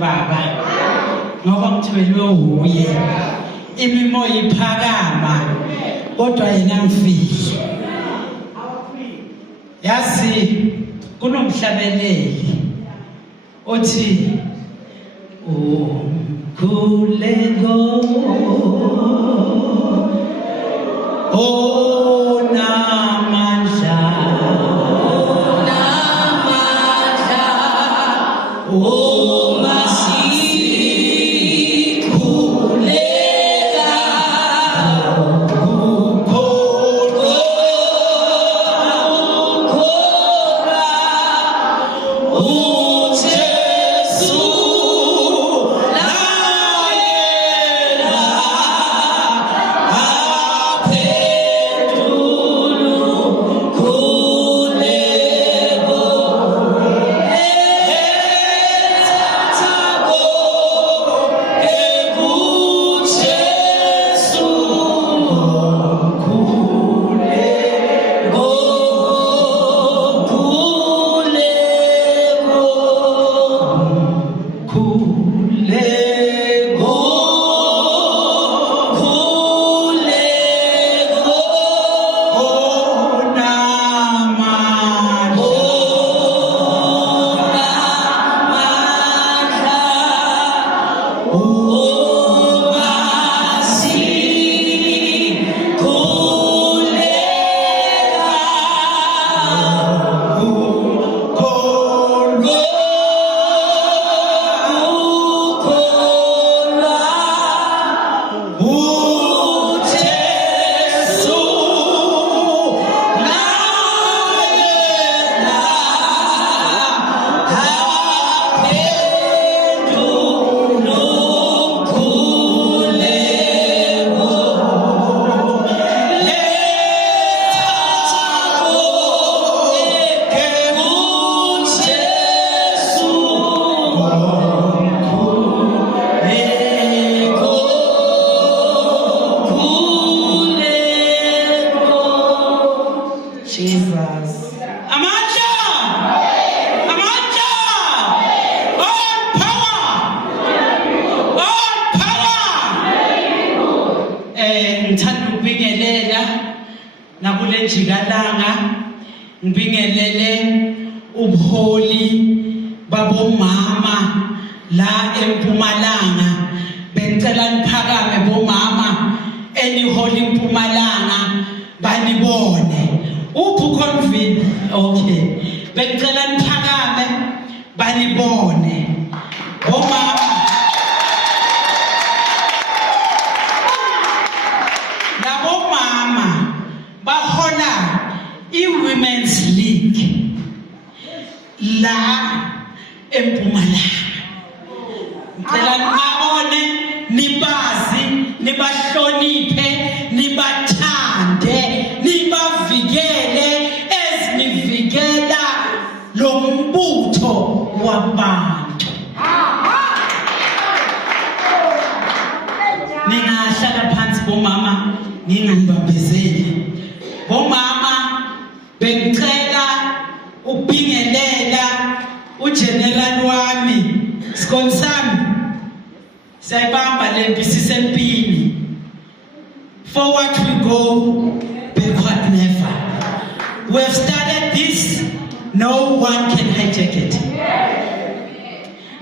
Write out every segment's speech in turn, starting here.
Baba ngoba ngithwelwe uye imimoya iphakama kodwa yena ngifihli yazi kunomhlabeleli othi khuleko namandla ngibingelele ubuholi babomama la eMpumalanga bengicela niphakame bomama eniholi eMpumalanga banibone convene okay bengicela niphakame banibone bomama bahola i-Women's League la eMpumalanga. Ngicela nibabone, nibazi, nibahloniphe, nibathande, nibavikele ezinivikela lo mbutho wabantu. Ningahlala phansi bomama, ninganibambezeli. Bomama bengicela ubingelela ugeneral wami Skonsami sayibamba lempisi empini. Forward we go, backward never. We have started this, no one can hijack it.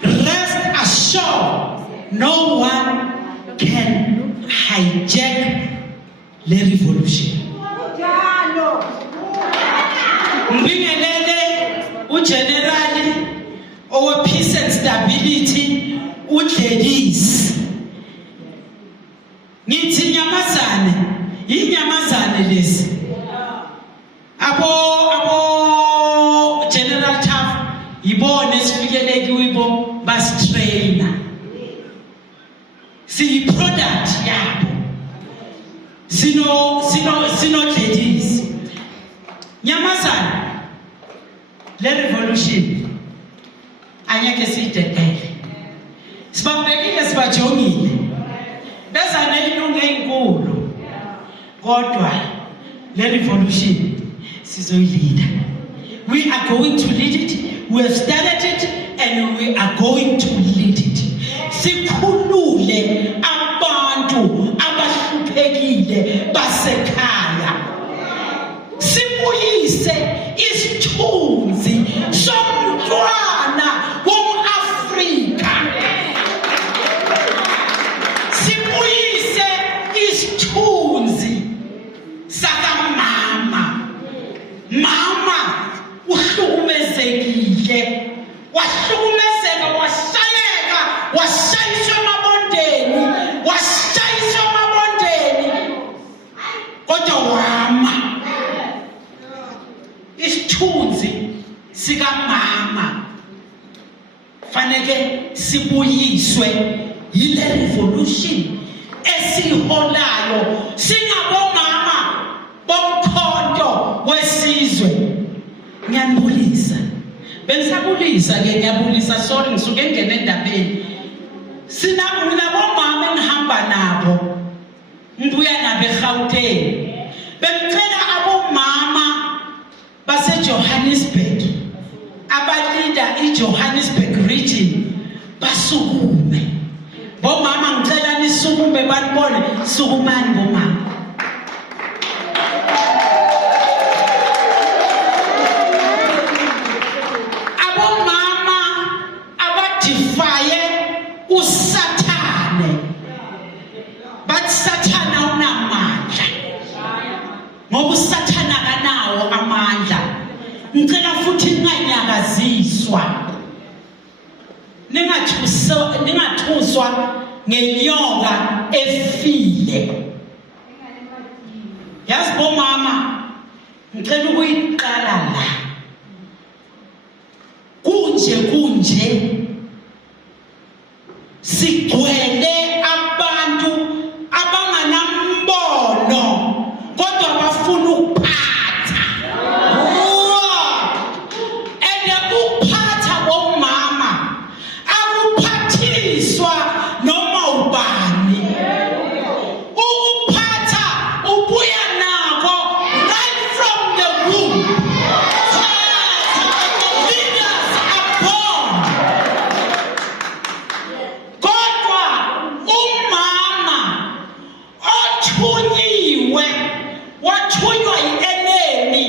Rest assured, no one can hijack the revolution. Mbingelele ugenerali owe peace and stability uDledisi. Ngithi nyamazane, inyamazane lezi. Abo General Taff ibone sifikele kuyibo basitrainer. Si product yabo. Sino Dledisi. Nyamazane le revolution anyeke siyidedele sibambekile sibajongile bezane ilungu enkulu kodwa le revolution sizoyilida. We are going to lead it. We have started it and we are going to lead it. sibuyiswe yile revolution esiholayo singabomama bomkhonto wesizwe. Ngiyanibulisa, bengisabulisa ke, ngiyabulisa, sorry ngisuke ngene endabeni. Sinabomama engihamba nabo, ngibuya nabo eGauteng. Bengicela abomama base-Johannesburg, abalida i-Johannesburg region, basukume. Bomama ngicela nisukume banibone, sukumani bomama. Abomama abadifaye usathane, bathi sathana unamandla, ngoba usathana akanawo amandla. Ngicela futhi ninganyakaziswa, ningathuswa ngenyoka efile. Yazi bomama, ngicela ukuyiqala la. Kunje sigcwele abantu abanganambono kodwa bafuna ukuphatha. And ukuphatha bomama akuphathiswa noma ubani. Ukuphatha ubuya nako right from the womb. Leaders are born. Kodwa umama othunyiwe, wathunywa yi-enemy,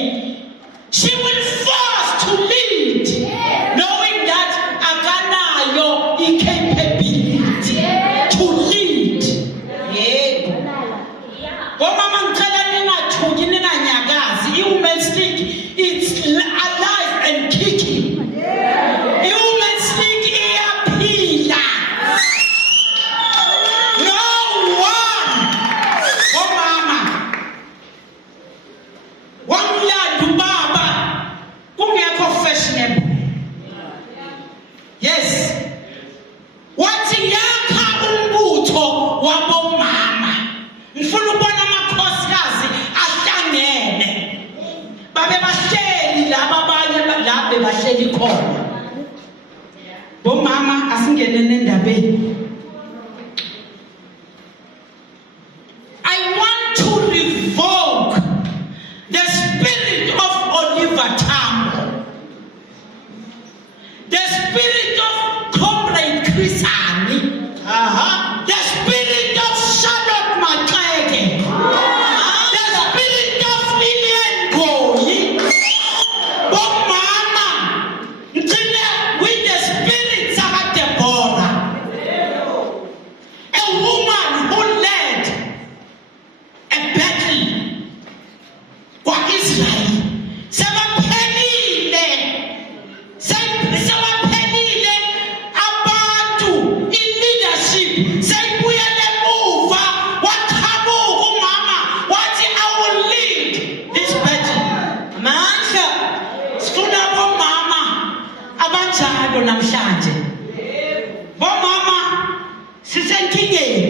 she will force to lead, knowing that akanayo i-capability to lead. Yebo. Bomama ngicela ningathuki, ninganyakazi. I-Women's League, it's alive and kicking. I-Women's League iyaphila. No one. Bomama, wamlanda ubaba kungekho fashionable. Yes. Wathi yakha umbutho wabomama. Ngifuna ukubona amakhosikazi ahlangene. Babe bahleli laba abanye labe bahleli khona. Bomama asingenene endabeni. I want to revoke the spirit of Oliver Tambo, the spirit of Comrade Chris Hani, the spirit of Charlotte Maxeke, the spirit of Lillian Goyi. Bomama, with the spirits of Deborah, a woman who led a battle kwa Israel. Sebaphelile abantu in leadership. Sebuyele emuva, waqhamuka umama wathi I will lead this battle. Manje sifuna bomama abanjalo namhlanje. Bomama sisenkingeni.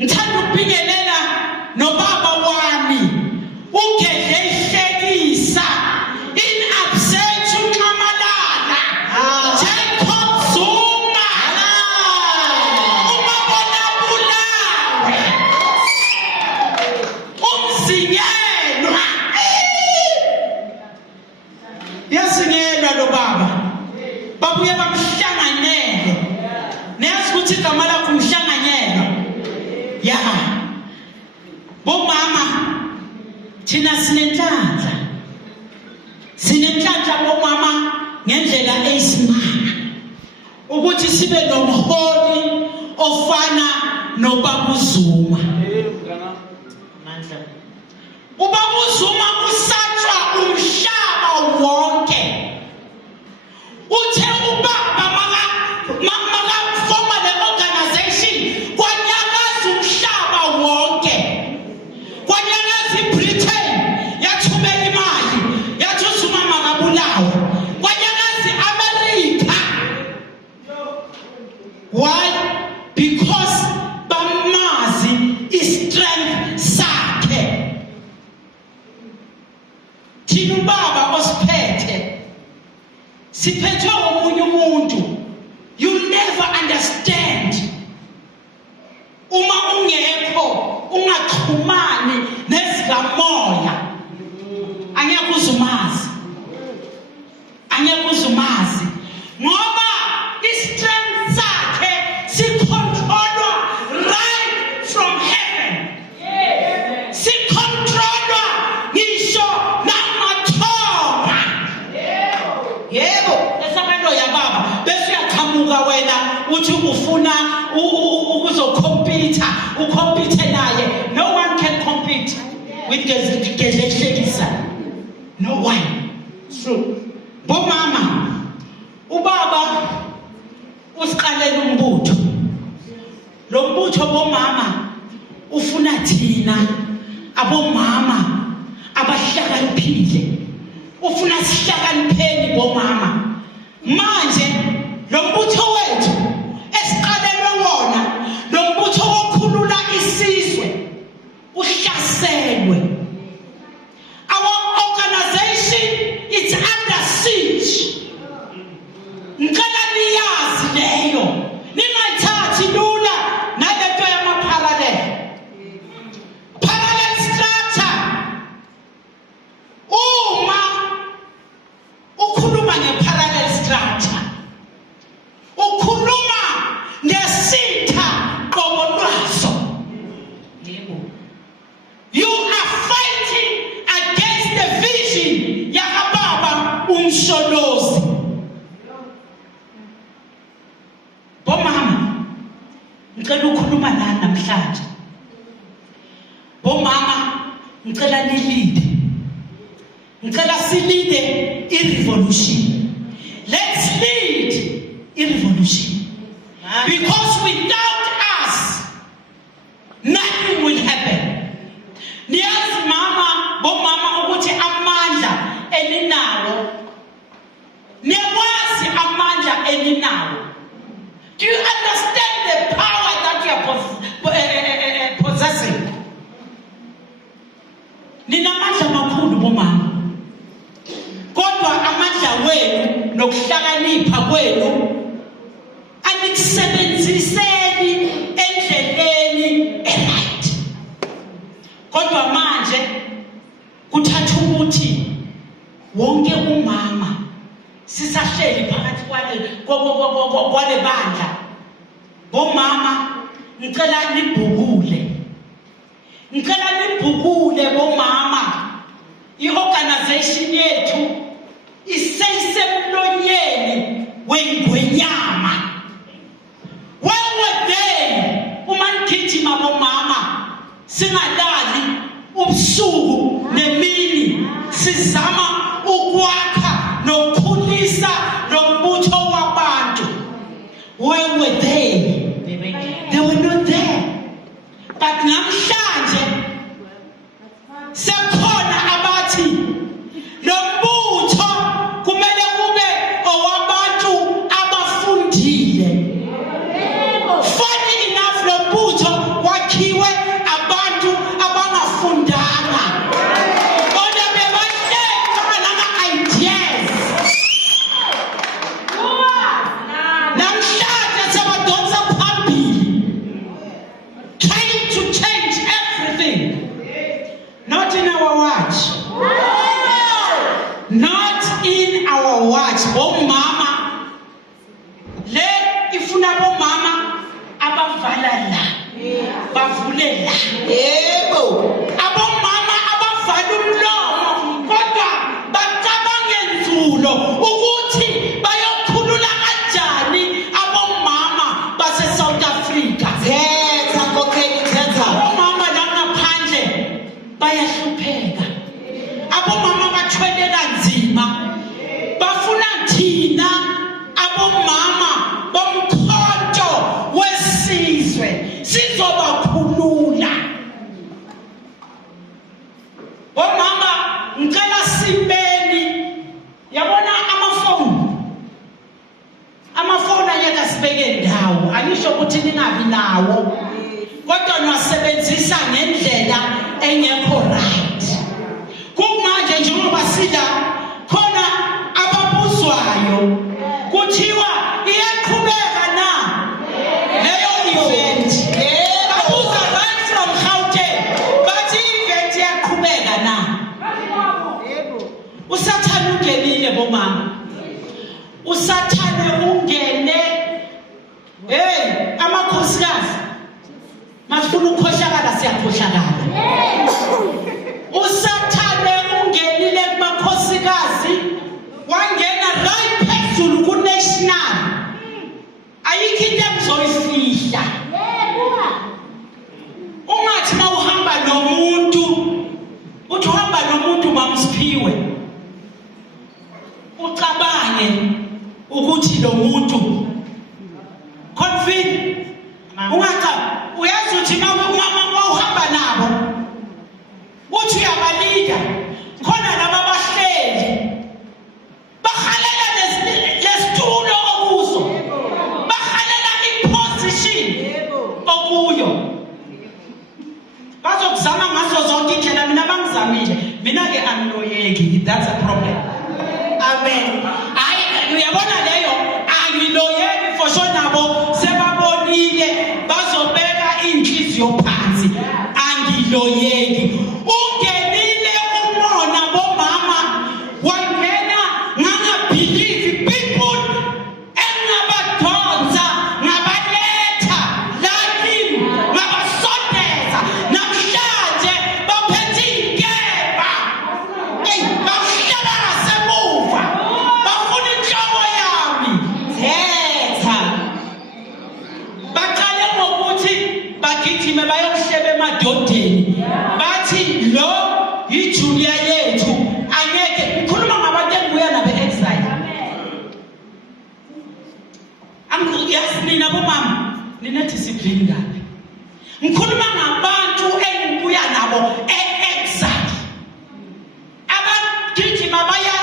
Ngithanda ukubingelela nobaba wami ugedle ihlekisa in absence uNxamalala Jacob Zuma umabona bulawe umzingelwa yasingelwa lo baba babuye bamhlanganyele neyazi ukuthi igama lakho umhlanganyelo. Yeah. Bomama, thina sinenhlanhla bomama ngendlela eyisimanga ukuthi sibe nomholi ofana noBaba uZuma. uBaba uZuma usatshwa umhlaba wonke. Uthe ubaba forma the organization kwanyakaza umhlaba wonke. Kwanyakaza iBritain yathumela imali yathi uZuma makabulawe. Kwanyakaza uzumazi ngoba istrength sakhe sicontrolwa right from heaven. Sicontrolwa ngisho namathoba. Yebo, esamento ya baba bese uyaqhamuka wena uthi ufuna ukuzocompete, ucompete naye. No one can compete with Gezekisa. No one. True. Bomama, ubaba usiqalela umbutho. Lo mbutho bomama ufuna thina abomama abahlakaniphile. Ufuna sihlakanipheni bomama. Manje lo mbutho wethu esiqalelwe wona, lo mbutho wokukhulula isizwe uhlaselwe. Our organization is under siege. Ngicela niyazi leyo. Ningayithathi lula nalento yama-parallel. Parallel structure. Uma ukhuluma nge-parallel structure, ukhuluma ngesitha qobo lwaso. You are fighting against the vision yakababa umsholozi. Bomama, ngicela ukukhuluma nani namhlanje. Bomama, ngicela nilide. Ngicela silide i-revolution. Let's lead i-revolution. Because without us, nothing will happen. Niyazi mama, bomama ukuthi amandla eninawo. Niyakwazi amandla eninawo. Do you understand the power that you are possessing? Ninamandla makhulu bomama. Kodwa amandla wenu nokuhlakanipha kwenu anikusebenziseni endleleni right. Kodwa manje kuthatha ukuthi wonke umama sisahleli phakathi kwale bandla. Bomama, ngicela nibhukule. Ngicela nibhukule bomama. I-organization yethu iseyisemlonyeni wengwenyama. Where were they? Uma nigijima bomama singalali ubusuku nemini sizama ukwakha nokukhulisa lombutho wabantu. Where were they? They were not there. But namhlanje sekhona abathi lombutho kumele kube owabantu abafundile. Funny enough, lombutho wakhiwe abantu abangafundanga. Bona bebahleka nama-ideas. Namhlanje sebadonsa phambili, trying to change everything. Not in our watch. Not in our watch. Bomama, le ifuna bomama abavala la, bavule la. Yebo. Abomama abavala umlomo kodwa bacabanga nzulo ukuthi bayokhulula kanjani abomama base South Africa. Thetha kokheli thetha. Abomama la ngaphandle bayahlupheka. Abomama bathwelela nzima. Bafuna thina abomama bomkhonto wesizwe sizobakhulula. Bomama, ngicela simbeni. Yabona amafoni ayeka sibeke ndawo. Anisho ukuthi ningabi nawo. Kodwa niwasebenzisa ngendlela engekho right. Kumanje njengoba sida khona ababuzwayo kuthiwa iyaqhubeka na leyo event. Babuza right from Gauteng bathi event iyaqhubeka na. Usathana ungenile bomama. usathane ungene amakhosikazi masifuna ukukhohlakala siyakhohlakala usathane ungenile kumakhosikazi wangena right phezulu ku-national ayikho into emzoyifihla ungathi uma uhamba nomuntu uthi uhamba nomuntu mamsiphiwe ucabange ukuthi lo muntu confident ungacha uyazi ukuthi uma uhamba nabo uthi uyabalida khona laba bahleli bahalela lesitulo okuso bahalela iposition okuyo bazokuzama ngazo zonke indlela mina bangizamile mina-ke angiloyeki that's a problem amen uyabona leyo angiloyeki for sure nabo sebabonile bazobeka inhliziyo phansi angiloyeki ungenile umona bomama wangena ngangabhilivi people engabadonsa ngabaletha lakini ngabasondeza namhlanje baphethe inkemba bakuhlala ngasemuva bafuna inhloko yami thetha baqale ngokuthi bagijime bayokuhleba emadodeni bathi lo yijulia yethu angeke ngikhuluma ngabantu engibuya nabe-exile yazi nina bomama nine-discipline kabi ngikhuluma ngabantu engibuya nabo e-exile abagijima baya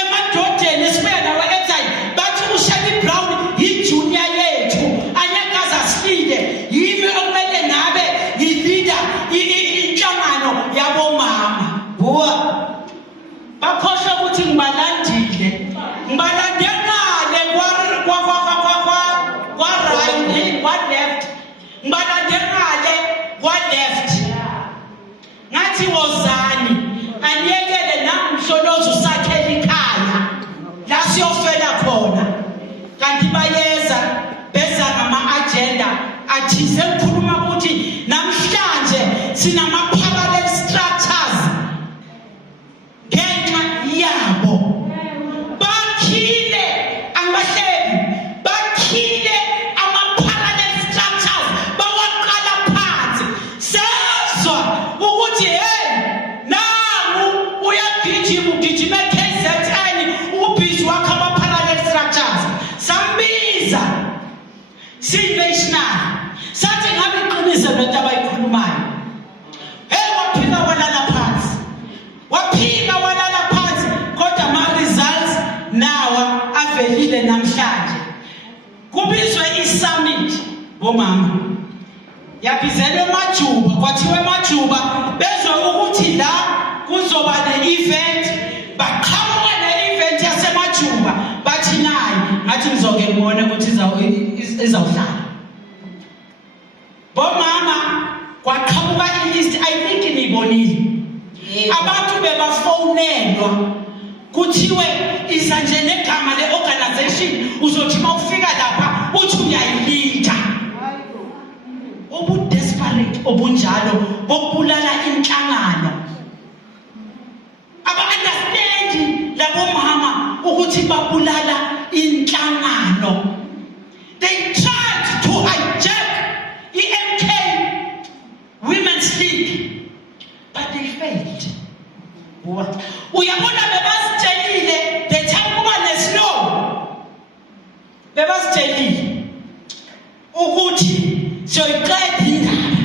emadodeni esibuya nawo e-exile bathi uShelly Brown yijulia yethu angeke aze asifile yimi okumele ngabe ngilida inhlangano yabomama bakhohlwa ukuthi ngibalande ngale kwa-right kwa-left ngibalande ngale kwa-left ngathi wozani aniyekele nangumhlolozi usakhela ikhaya la siyofela khona kanti bayeza beza ngama-agenda athize ngikhuluma ukuthi namhlanje sinama-parallel structures ngenxa yabo bakhile angibahlebi bakhile ama-parallel structures bawaqala phansi sezwa ukuthi nangu uyagijima ugijima e-KZN ubhizi wakho ama-parallel structures sambiza si-national sathi ngabe iqiniso lento abayikhulumayo waphika walala phansi kodwa ama-results nawa avelile namhlanje kubizwe i-summit bomama yabizelwe eMajuba kwathiwa eMajuba bezwe ukuthi la kuzoba ne-event baqhamuka ne-event yasemajuba bathi nayi ngathi ngizoke ngibone ukuthi izawudlala bomama kwaqhamuka i-list I think niyibonile abantu bebafonelwa kuthiwe iza nje negama le-organization uzothi uma ufika lapha uthi uyayilida ubu-desperate obunjalo bokubulala inhlangano aba-understandi labomama ukuthi babulala inhlangano they tried to hijack i-MK Women's League but they failed. Uyabona bebasitshelile the time kuba nesnow bebasitshelile ukuthi siyoyiqeda indaba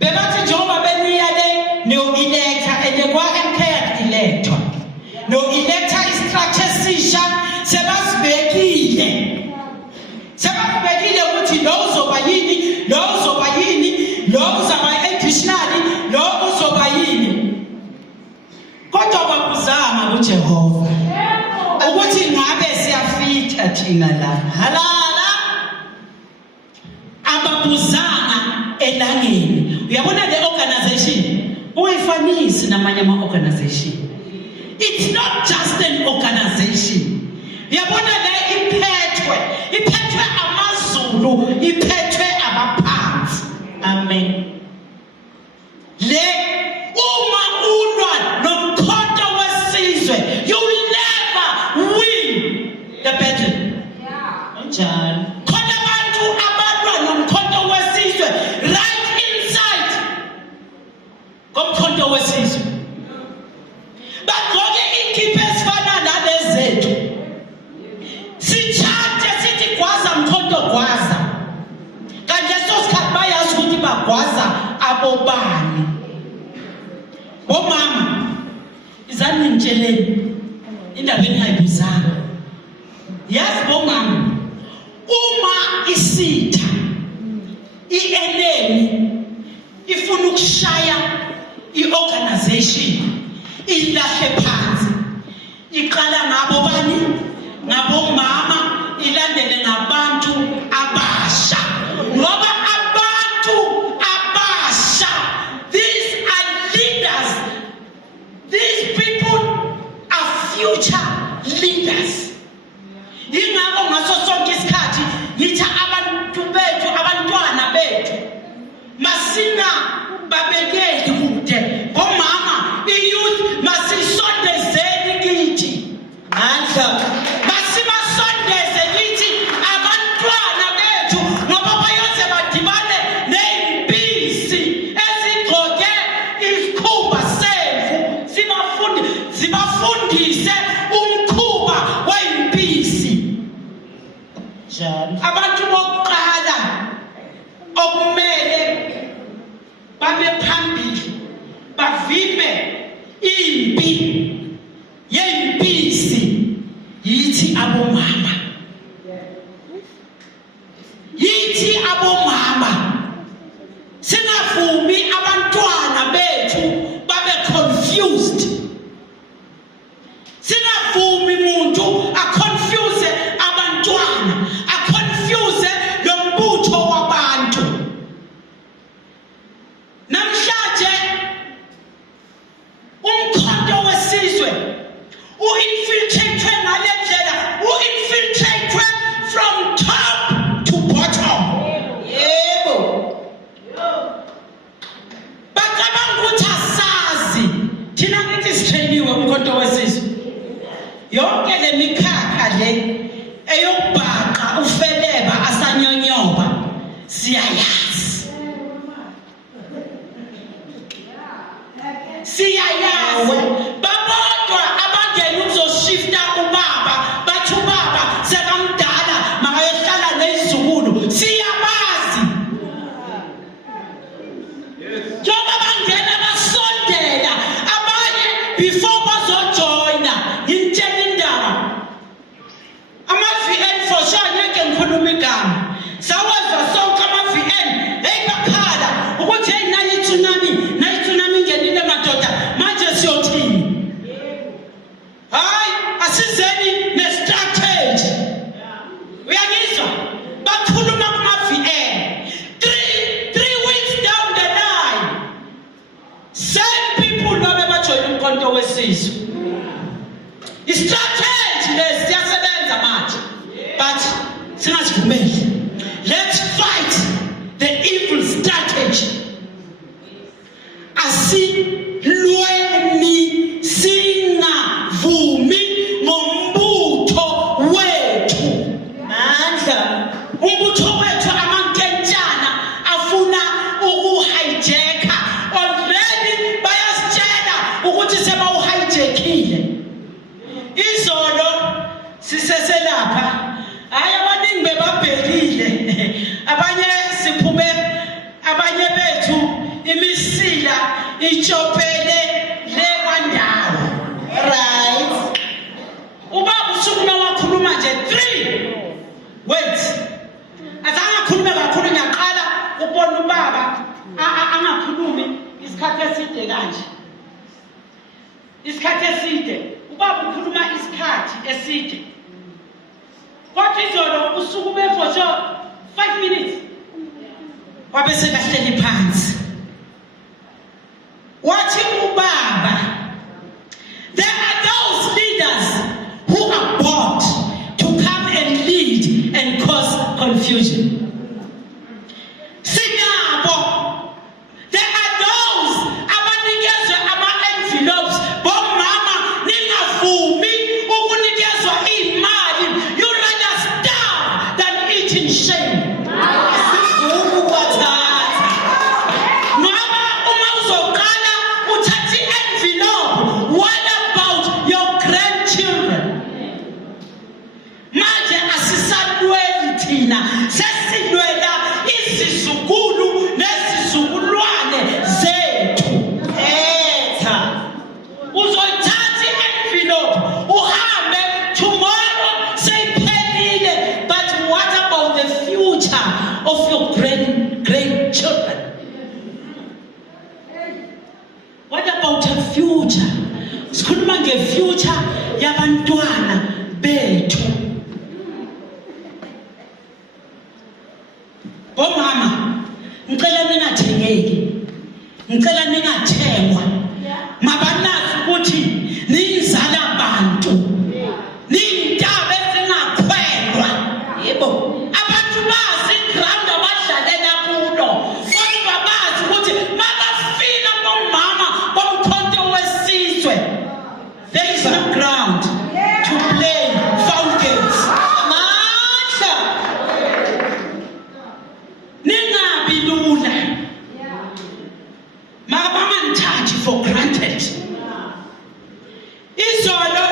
bebathi njengoba beniyale no-elector kwa-MK elector no-elector istructure esisha sebasibekile ukuthi lo uzoba yini lo uzaba additional lo uzoba yini kodwa bakuzama kuJehova ukuthi ngabe siyafitha thina la halala ababuzana elangeni uyabona le organization uyifanisi namanye ama organization it's not just an organization yabona le iphethwe amazulu, iphethwe abaphansi. Amen. Le uma ulwa nomkhonto wesizwe, you will never win the battle. Njalo khona abantu abalwa nomkhonto wesizwe right inside komkhonto wesizwe, bagqoke ikhiphe ezifana nalezethu, sithathe sithi gwaza mkhonto gwaza, kanti leso sikhathi bayazi ukuthi bagwaza abobani. Bomama izani ngitsheleni indaba engayibuzanga. Yazi bomama, uma isitha ienemy ifuna ukushaya iorganization ilahle phansi, iqala ngabo bani? Ngabomama, ilandele nabantu abasha. Ngoba abantu abasha, these are leaders, these people are future leaders. Yingakho ngaso sonke isikhathi ngithi abantu bethu, abantwana bethu masina babekeli kude. Bomama, iyouth masisondezeni kithi mandla, masibasondeze kithi abantwana bethu, ngoba bayoze badibane ney'mpisi ezigcoke isikhumba semvu, sibafundise umkhuba wey'mpisi. Abantu bokuqala okumele babe phambili bavime impi yey'mpisi yithi abomama, yithi abomama. Singavumi abantwana bethu babe confused, singavumi muntu aconfuse abantwana, aconfuse lo mbutho wabantu. Namhlanje umkhonto wesizwe u-infiltrate ngale ndlela, u-infiltrate from top to bottom. Yebo, bacabanga ukuthi asazi thina ngithi sitrainiwe umkhonto wesizwe. Yonke le mikhakha le eyokubhaqa ufeleba asanyonyoba siyayazi, siyayazi. Babodwa abangena ukuzoshifta ubaba, bathi ubaba sekamdala makayohlala nezizukulu, siyabazi. Njengoba bangena basondela abanye before bazojoyina, ngitshela indaba ama-VN for sure ngeke ngikhuluma igama, sawenza sonke ama-VN bakhala ukuthi hey nayi tsunami ingenile madoda, manje siyothini? Hayi, asizeni ne-strategy. Uyangizwa? Bakhuluma kuma-VN. Three weeks down the line, same people babe bajoyina umkhonto wesizwe. I-strategy lesiyasebenza manje, but singazivumeli. Let's fight the evil strategy. Asilweni, singavumi ngombutho wethu. Mandla, umbutho wethu amankentshana afuna ukuhijacka. Already bayasitshela ukuthi sebawuhijackile. Izolo siseselapha, hayi abaningi bebabhelile, abanye siphume, abanye bethu imisila ichopele le kwandawo. Right, ubaba usukuma wakhuluma nje 3 words, azange akhulume kakhulu. Ngiyaqala ukubona ubaba angakhulumi isikhathi eside kanje, isikhathi eside. Ubaba ukhuluma isikhathi eside, kodwa izolo usukume for sure 5 minutes wabe sekahleli phansi. Wathi ubaba, there are those leaders who are bought confusion. Sinabo. There are those abanikezwe ama-envelopes. Bomama ningavumi ukunikezwa imali. You rather starve than eat in shame. Sesilwela izizukulu nezizukulwane zethu. Uzoyithatha i-envelope uhambe tomorrow seyiphelile, but what about the future of your great children? What about the future? Sikhuluma nge-future yabantwana bethu. Bomama, ngicela ningathengeki, ngicela ningathengwa. Mabanazi ukuthi ninizala abantu, niyintaba ezingakhwelwa. Yebo, abantu bazi ground abadlalela kulo, kodwa bazi ukuthi mabafika bomama bomkhonto wesizwe, there is no ground to play foul games. For granted. Izolo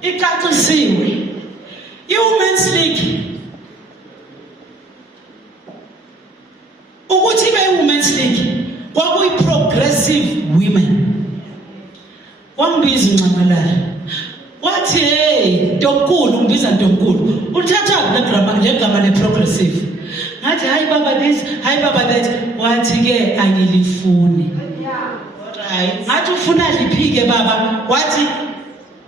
icacisiwe. I-Women's League. Ukuthi be-Women's League kwakuyi-progressive women. Wambiza uNcamalala. Wathi hey, Ntonkulu, umbiza Ntonkulu. Uthatha le gama le-progressive. Ngathi hayi baba this, hayi baba that. Wathi ke angilifuni. Ngathi ufuna liphike baba, wathi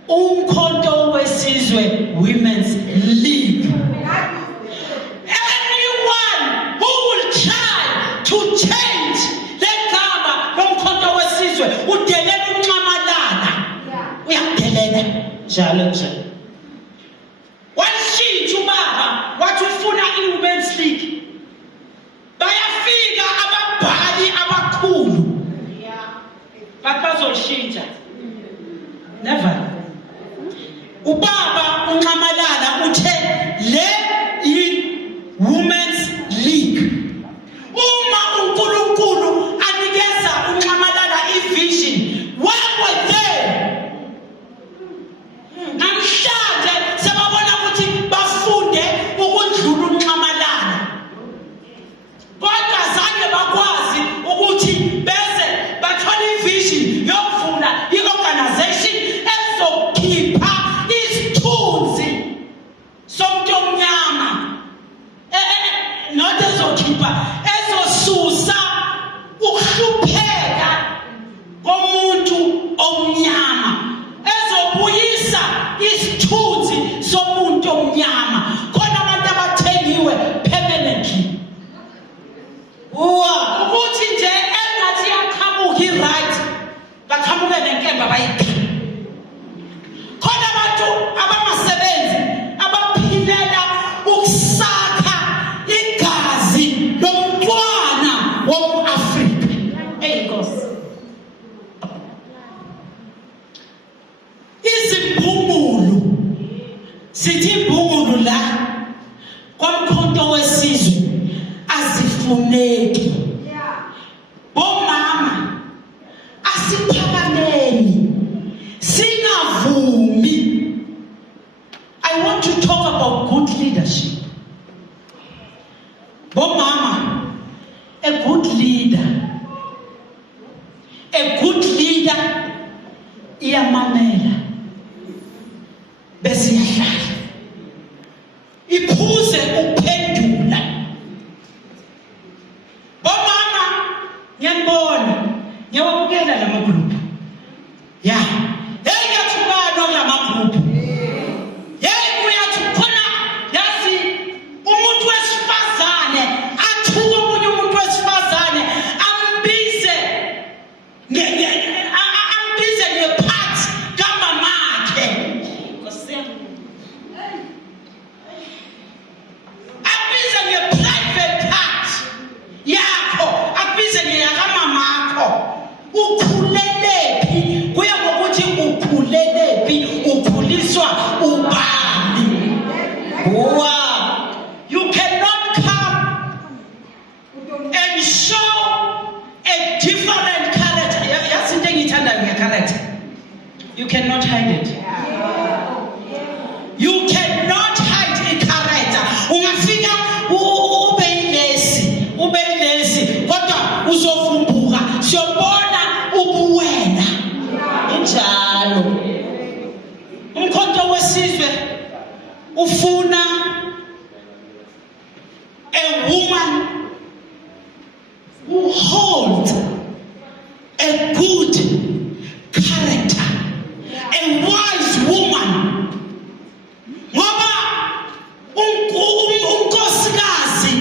umkhonto wesizwe Women's League. Anyone who will try to change the gama lomkhonto wesizwe udelela uNcamalala. Uyadelela njalo njalo. Washintsha ubaba wathi ufuna i-Women's League. Bayafika ababhali abakhulu. Bazoshintsha. Never. Ubaba uNcamalala uthe le i-Women's League. Uma uNkulunkulu anikeza uNcamalala i-vision, where were they? Namhlanje sebabona ukuthi bafunde ukudlula uNcamalala. Kodwa zange bakwazi ukuthi bese bathole vision yokuvula i-organization ezokhipha isithunzi somuntu omnyama, not ezokhipha, ezosusa ukuhlupheka komuntu omnyama, ezobuyisa isithunzi somuntu omnyama. Khona abantu abathengiwe permanently. Ukuthi nje engathi yaqhamuka i-right, baqhamuke nenkemba bayiphi. Khona abantu abamasebenzi abaphilela ukusakha igazi lomntwana wom-Afrika. Eyinkosi. Izimbungulu, sithi imbungulu la kwamkhonto wesizwe azifuneki. Bomama asiphakameni, singavumi. I want to talk about good leadership. Bomama, a good leader iyamamela bese iyahlala iphuze uphendula. Bomama ngiyabona, ngiyawabukela lama group. Yeah. Hey yathubana lama group. Hey uyathi khona yazi umuntu wesifazane athuka omunye umuntu wesifazane ambize ngephathi kamamakhe. Wow. You cannot come and show a different character. You cannot hide it. You cannot hide a character. Ungafika ubelesi kodwa uzofumbuka siyobona ubuwena injalo. Umkhonto wesizwe ufuna a woman who holds a good character, a wise woman. Ngoba unkosikazi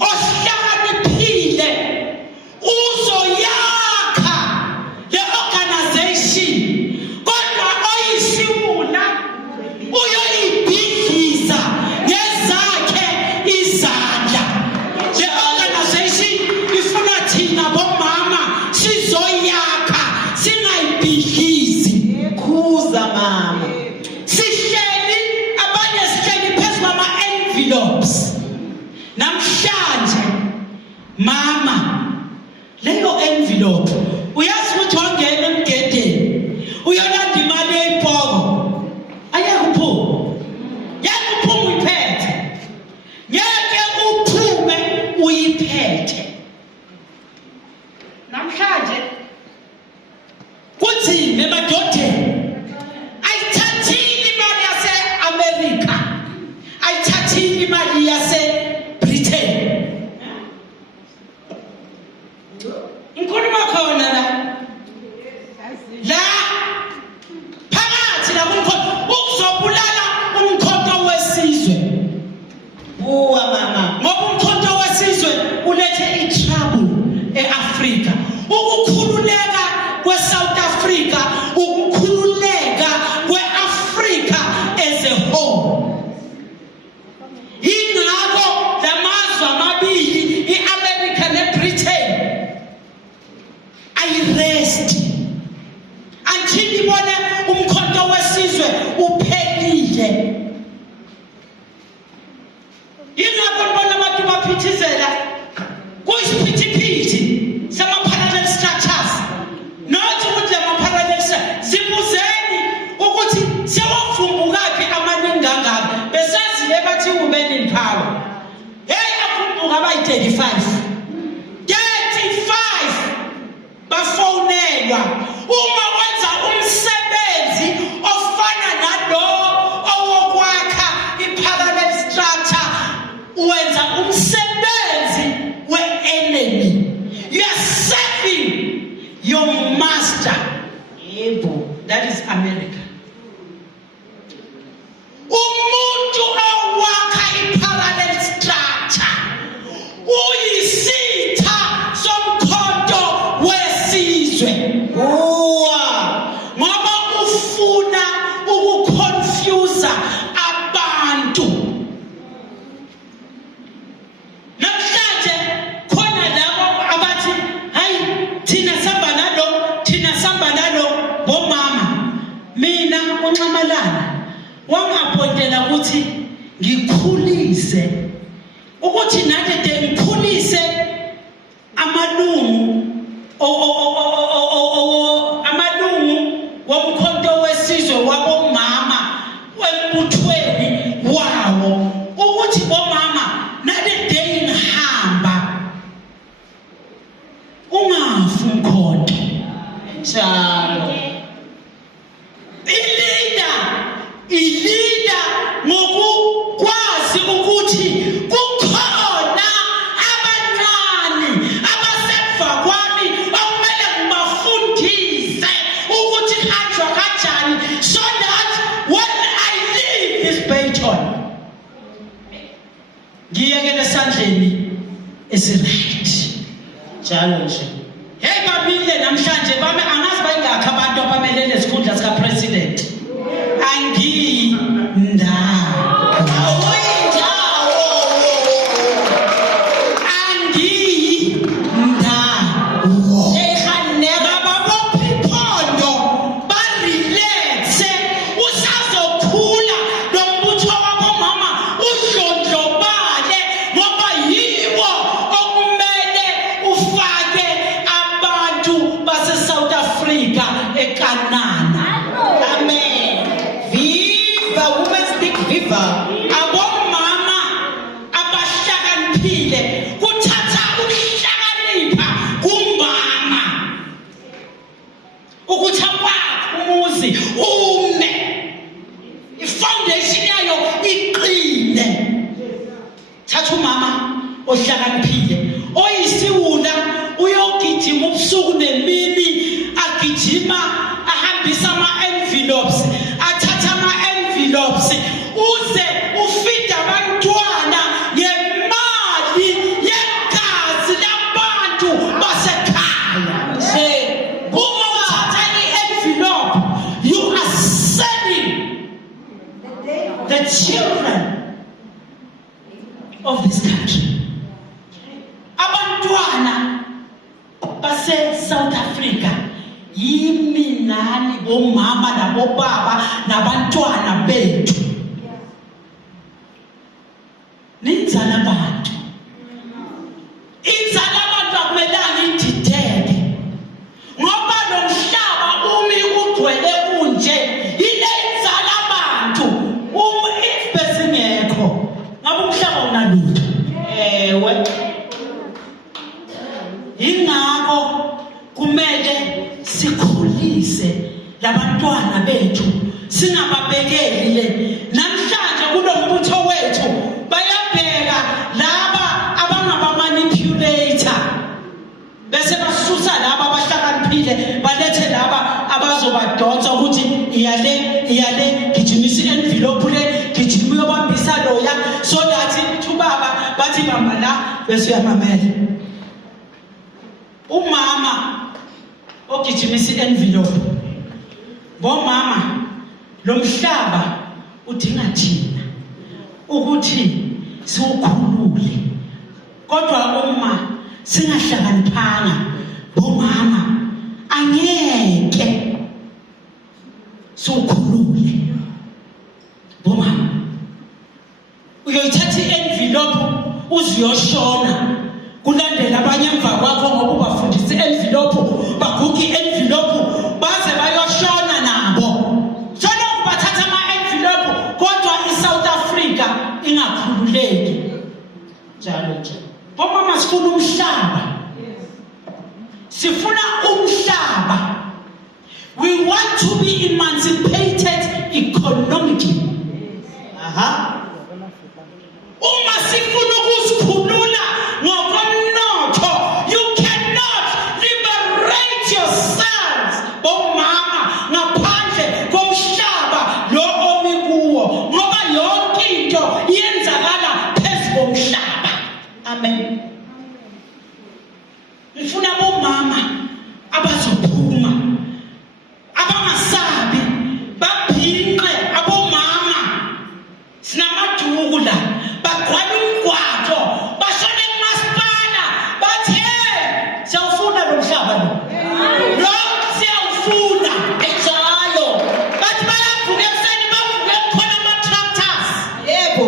ohlakaniphile uzoyakha le organization kodwa oyisiwula uyoyibhidliza ngezakhe izandla. Le organization ifuna thina bomama sizoyakha singayibhidlizi. Khuza mama. Sihleli abanye sihleli phezu kwama-envelopes. Namhlanje mama leyo envelope uyazi ukuthi wangena emgedeni uyolanda imali eyipoko ayekuphuma uyiphethe ngeke uphume uyiphethe. Namhlanje kuthini emadodeni ayithathile imali yase-America, ayithathile imali yase-Britain. Ngikhuluma khona la phakathi la kumkhonto ukuzobulala umkhonto wesizwe. Buwa mama. Ngoba umkhonto wesizwe ulethe i-trouble e-Africa. Ukukhululeka kwe-South Africa, ukukhululeka kwe-Africa as a whole. Ingakho lamazwe amabili i-America ne-Britain ayirest until ibone umkhonto wesizwe uphelile. Ingakho libona abantu baphithizela kuyisiphithiphithi sama-parallel structures. Not ukuthi ama-parallel structures zibuzeni ukuthi sewavumbukaphi amaningi angaka. Besazile bathi women in power. Hey, avumbuka abayi-35 bafonelwa. Uma wenza umsebenzi ofana nalo owokwakha i-parallel structure, wenza umsebenzi we-enemy. You are serving your master. That is America. Umuntu owakha i-parallel structure uyisitha somkhonto wesizwe. Ngoba ufuna ukuconfuse abantu. Namhlanje khona labo abathi hayi thina samba nalo bomama. Mina uNxamalanga wangaphontela ukuthi ngikhulise ukuthi nade ngikhulise amalungu womkhonto wesizwe wabomama embuthweni wawo ukuthi bomama nade ngihamba ungafi umkhonto njalo. Ilida ngokukwazi ukuthi kukhona abancane abasemva kwami okumele ngibafundise ukuthi hanjwa kanjani, so that when I leave this baton ngiyekele esandleni esi-right njalo nje. Hey babile namhlanje bami angazi bayingakho abantu abamelele esikhundla sika-president. ohlakaniphile oyisiwula uyogijima ubusuku nemini agijima ahambisa ama-envelopes athatha ama-envelopes uze ufida abantwana ngemali yegazi labantu basekhaya. Uma uthatha i-envelope you are selling the children of this country. Abantwana base South Africa yimi nani bomama nabobaba nabantwana bethu. Ninzala abantu. Inzala abantu akumelanga idideke. Ngoba lo mhlaba umi ugcwele unje ile inzala abantu besingekho ngabe umhlaba unalutho. Ewe. Ingakho kumele sikhulise labantwana bethu singababekeli le. Namhlanje kulombutho wethu bayabheka laba abangaba-manipulator bese basusa laba abahlakaniphile balethe laba abazobadonsa ukuthi iyale gijimisa i-envelope le gijima uyobambisa loya so that ubaba bathi bamba la bese uyamamela. Umama ogijimisa i-envelope bomama lo mhlaba udinga thina ukuthi siwukhulule kodwa uma singahlakaniphanga bomama angeke siwukhulule. Bomama uyoyithatha i-envelope uziyoshona kulandela abanye emva kwakho ngoba ubafundisa i-envelope baguga i-envelope baze bayoshona nabo. Shona kubathatha ama-envelope kodwa i-South Africa ingakhululeki njalo nje. Bomama sifuna umhlaba. Sifuna umhlaba. We want to be emancipated economically. Uma sifuna ukuzikhulula ngokomnotho, you cannot liberate yourselves bomama ngaphandle komhlaba lo omi kuwo ngoba yonke into iyenzakala phezu komhlaba. Amen. Ngifuna bomama abazophuma abangasabi babhinqe abomama sinamaduku la bagcwala umgwaqo bashone kumasipala bathi hey siyawufuna lo mhlaba lo siyawufuna ejalo bathi bayavuka ekuseni bavuke khona ama-tractors. Yebo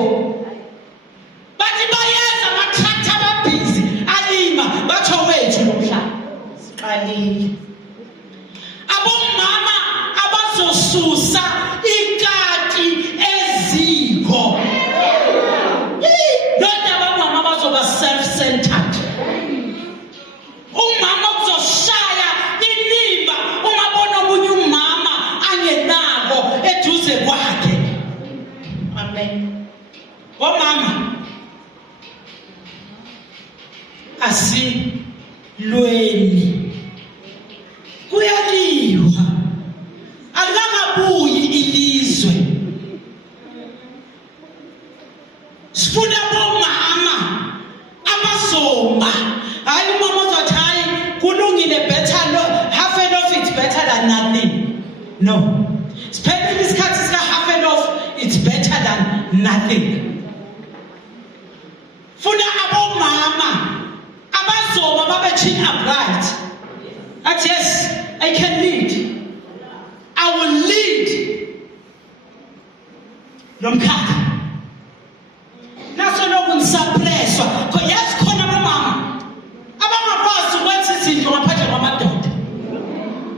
bathi bayenza ama-tractor babhizi alima batho wethu lo mhlaba siqalile. Abomama abazosusa ikati eziko self-centered. Umama uzoshaya inimba ungabona omunye umama angenako eduze kwakhe. Amen. Bomama asilweni kuyaliwa alangabuyi ilizwe. Sifuna bomama abasoma hayi umama uzothi hayi kulungile better half an off it's better than nothing. No, spending isikhathi sika half an off it's better than nothing. Funa abomama abasoma babe chin upright that yes I can lead, I will lead lo mkhakha. Naso nokungisuppresswa yazi khona abomama abangakwazi ukwenza izinto ngaphandle kwamadoda.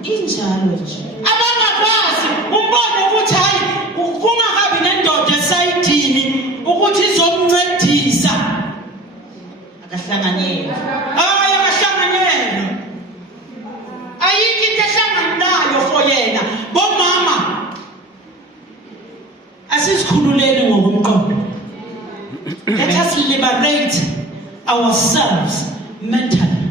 Injalo nje abangakwazi umbone ukuthi hayi kungakabi nendoda esayidini ukuthi izomncedisa akahlanganyela. Akahlanganyela ayikho into ehlanganayo for yena. Bomama asizikhululeni ngokomqondo. Let us liberate ourselves mentally.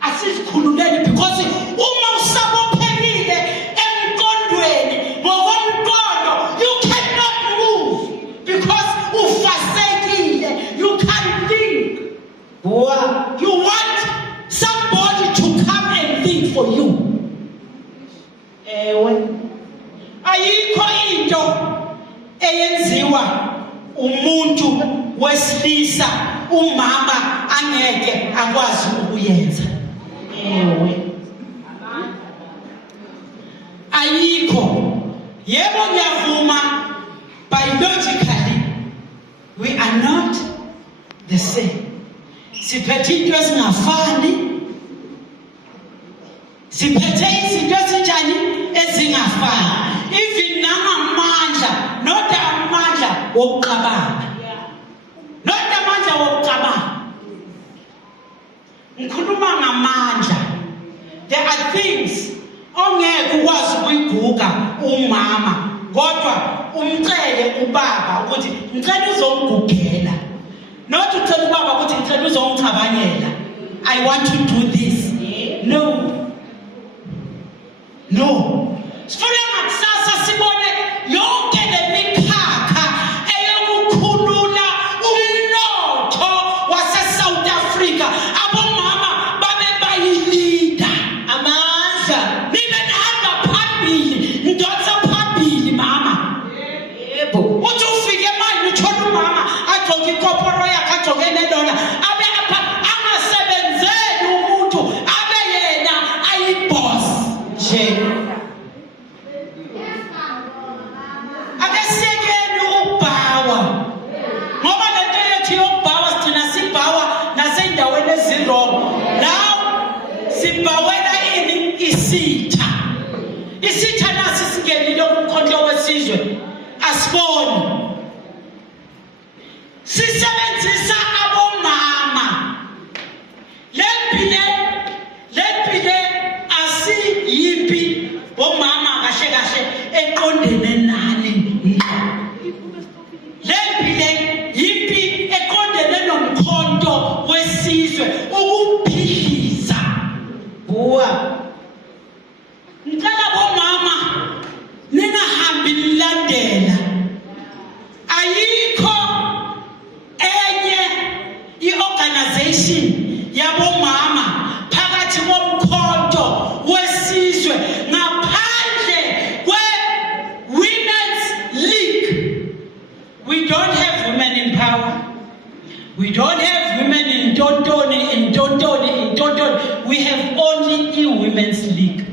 Asizikhululeni because uma usabophelile emqondweni ngokomqondo, you cannot move because ufasekile, you can't think. You want somebody to come and think for you. Ayikho into eyenziwa umuntu wesilisa umama angeke akwazi ukuyenza. Ayikho. Yebo ngiyavuma, biologically we are not the same. Siphethe into ezingafani, siphethe izinto ezinjani ezingafani, even nangamandla, not amandla wokucabanga, not amandla wokucabanga. Ngikhuluma ngamandla. There are things ongeke ukwazi ukuyiguga umama, kodwa umcele ubaba ukuthi ngicela uzongigugela. Not to tell Baba what it is on Cabanyela. I want to do this. No. No. Sfuna sasa sibone yonke lemikhakha eyokukhulula umnotho wase South Africa. Abomama babe bayilida amandla. Nibe nahamba phambili, ndonsa phambili mama. Yebo. Uthi ufike manje uthola umama agcoke ikoporo yakhe agcoke nedona abe angasebenzeli umuntu abe yena ayiboss nje. Akesekeni ukubhawa ngoba lento yethu yokubhawa sidina sibhawa nasendaweni ezirong. Now sibhawela ini isitha. Isitha nasi singenile kumkhonto wesizwe asiboni. Sisebenzisa abomama. Lepile asiyiphi bomama kahle kahle eqondene nani. Lepile yiphi eqondene nomkhonto wesizwe ukuphiliza. Ngicela bomama ningahambi nilandela. Ayikho enye i-organization yabomama phakathi komkhonto wesizwe ngaphandle kwe-Women's League. We don't have women in power. We don't have women in Tontoni. We have only a Women's League.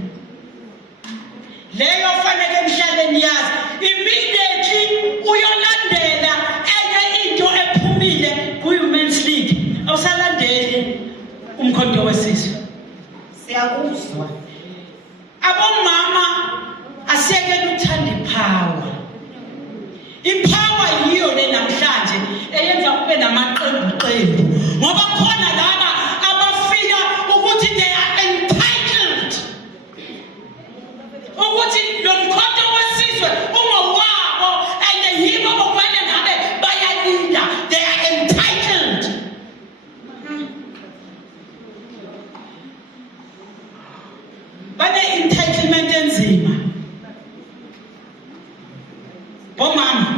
Leyo fanele mhlale niyazi. Immediately uyolandela enye into ephumile ku-Women's League. Awusalandeli umkhonto wesizwe. Siyakuzwa. Abomama asiyekele ukuthanda ipower. Ipower yiyo le namhlanje eyenza kube namaqembu. Ngoba khona laba abafika ukuthi they are entitled. Ukuthi lo mkhonto wesizwe ungowabo and yibo okumele ngabe bayalinda. They are entitled. Bane entitlement enzima. Bomama,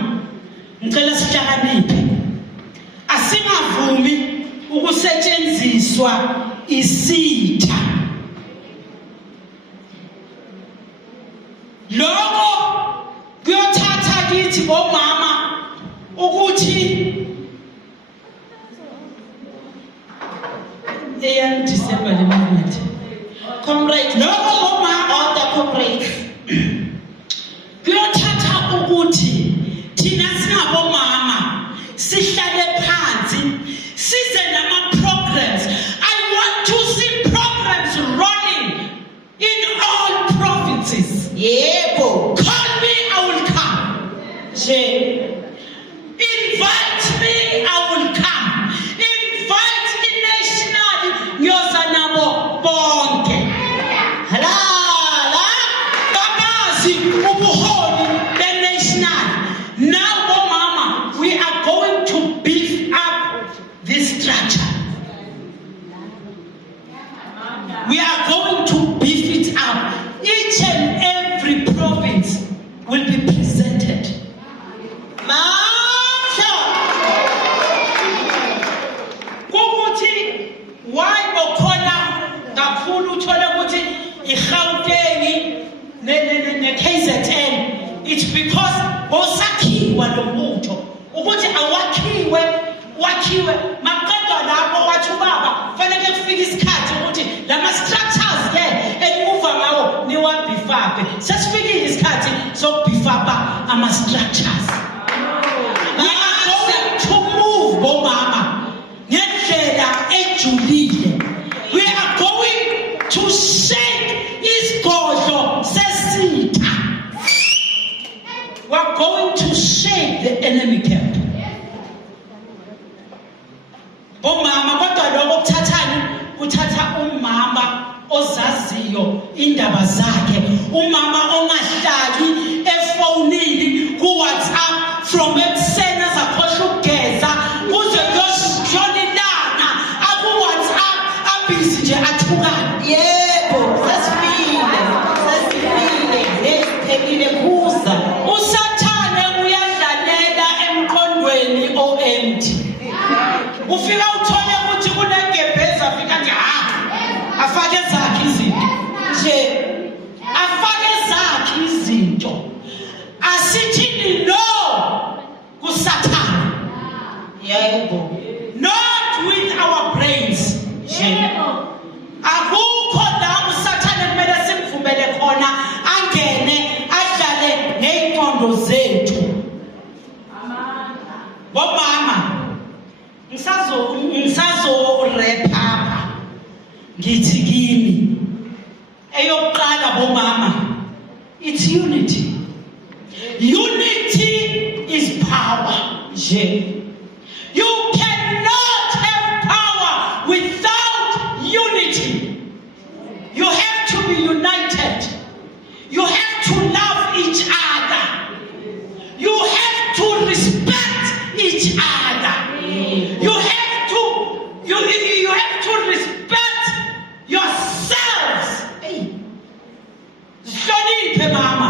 ngicela sihlakaniphe. Asingavumi ukusetshenziswa isitha. Lokho kuyothatha kithi bomama ukuthi December le moment. Comrade, lokho bomama order comrade. Kuyothatha ukuthi thina singabomama sihlale phansi size nama-programs. I want to see programs rolling in all provinces. Yebo. Call me, I will come. Invite me, I will come. Invite the national Nyosanabo Bonke. Halala. Babazi ubuholi the national. Now, mama, we are going to kwalombutho ukuthi wakhiwe maqedwa lapho wathi ubaba fanele kufike isikhathi ukuthi lama structures ke enimuva ngawo niwabhifape sesifikile isikhathi sokubhifapa ama structures to move bomama ngendlela ejulile. We are going to shake isigodlo sesitha. We are going to shake the enemy camp. Bomama kodwa lokho kuthathani kuthatha umama ozaziyo indaba zakhe, umama ongahlali efonini ku WhatsApp from ekuseni zakhohle ukugeza kuze kuyosishona ilanga aku WhatsApp abhizi nje athukana. Yebo, sesiphelile kuza. Usathane uyadlalela emqondweni o-empty. Ufika uthole ukuthi kunegebhezi afika nje afake zakhe izinto asithini no kusathane. Yebo. Not with our brains. Akukho la usathane kumele simvumele khona angene adlale ngey'ngqondo zethu. Bomama ngisazo rap apha ngithi kini eyokuqala bomama, it's unity. Unity is power. You cannot have power without unity. You have to be united. You have to love each other. You have to respect each other. You have to respect yourselves. Usihloniphe mama.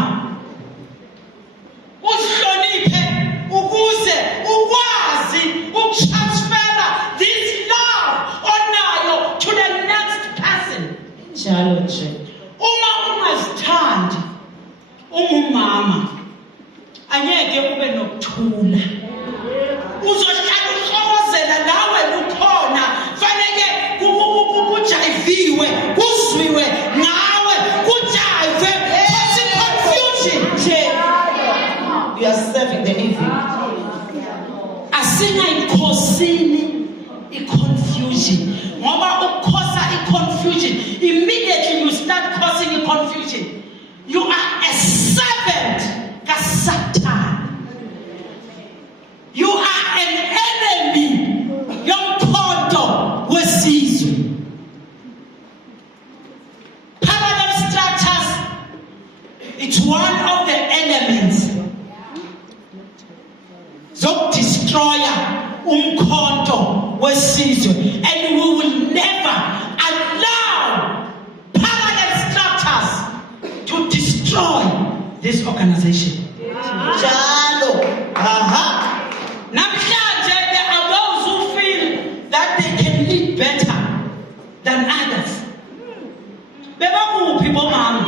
Usihloniphe ukuze ukwazi ukutransfera this love onayo to the next person. Njalo nje. Uma ungazithandi ungumama anyeke ube nokuthula. Uzohlala uhlozela nawe ukhona fanele kujayiviwe kuzwiwe nawe kujayive cause confusion nje. We are serving the evil. Asinga ikhosini i-confusion ngoba ukukhosa i-confusion immediately you start causing i-confusion. You are a servant kaSatan. You are an enemy yomkhonto wesizwe. Parallel structures, it's one of the elements zokudestroya umkhonto wesizwe, and we will never allow parallel structures to destroy this organization. Njalo. Namhlanje there are those who feel that they can lead better than others. Bebakuphi bomama?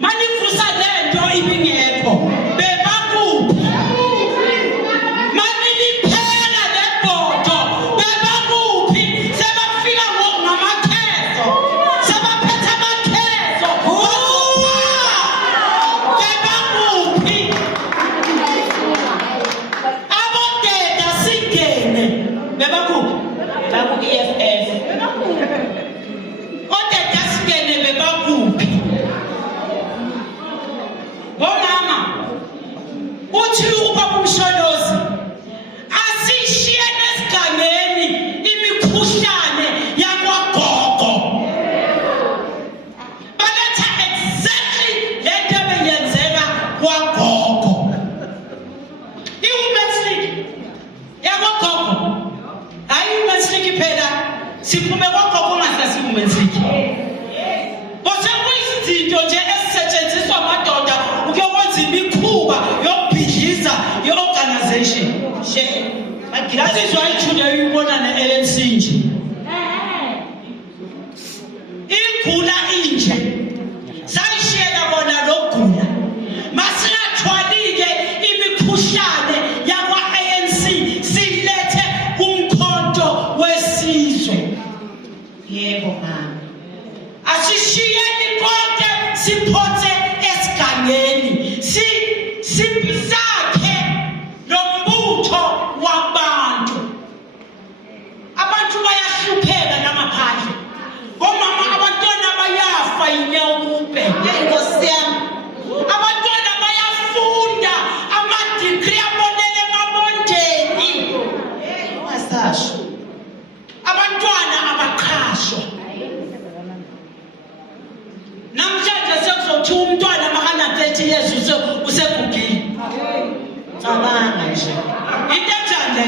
Manivusa lento ibingekho. Bebakuphi? Maniliphela lebhodo. Bebakuphi? Sebafika ngamakhezo. Sebaphethe amakhezo. Bebakuphi? Abodeda singene. Bebakuphi? EFF. Odeda singene bebakuphi? Bomama uthi ubaba umsholozi asishiye nesigameni imikhuhlane yakwagogo. Baletha exactly lento ebeyenzeka kwagogo. I-Women's League yakwagogo hayi i-Women's League phela siphume kwagogo ungasasi i-Women's League. Bose kuyizinto nje ezisetshenziswa amadoda ukuyokwenza imikhuba yokubhidliza i-organization. That is why Julia uyibona ne-ANC nje. Igula inje sayishiyela bona lokugula. Masingathwali Amanga nje. Into enjani le?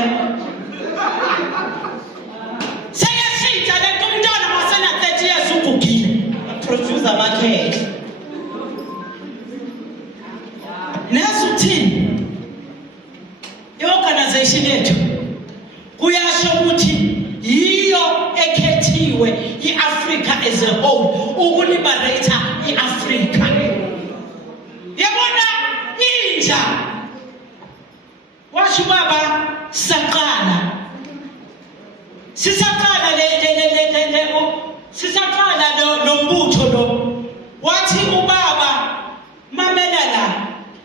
Seyashintsha le nto umntwana masena 30 years ugugile. Producer market. Nesuthini i-organization yethu kuyasho ukuthi yiyo ekhethiwe i-Africa as a whole ukuliberate i-Africa. Yabona inja washo baba saqala sisaqala lo mbutho lo wathi ubaba mamela la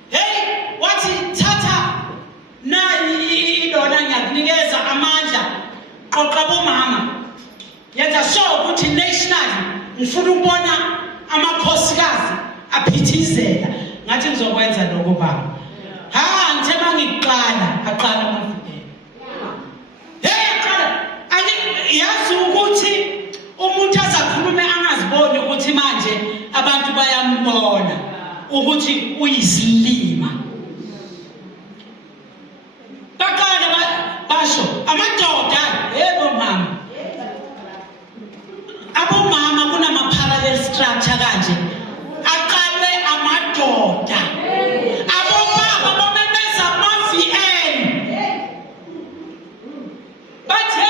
hey wathi thatha nani ilona ngiyakunikeza amandla qoqa bomama yenza sure ukuthi national ngifuna ukubona amakhosikazi aphithizela ngathi ngizokwenza lokho baba ngithe mangiqala aqala amafitela aqala yazi ukuthi umuntu azakhulume angaziboni ukuthi manje abantu bayambona ukuthi uyisilima baqala basho amadoda yebo mama abomama kunama parallel structure kanje aqalwe amadoda abomama bomemeza ama-VN bathe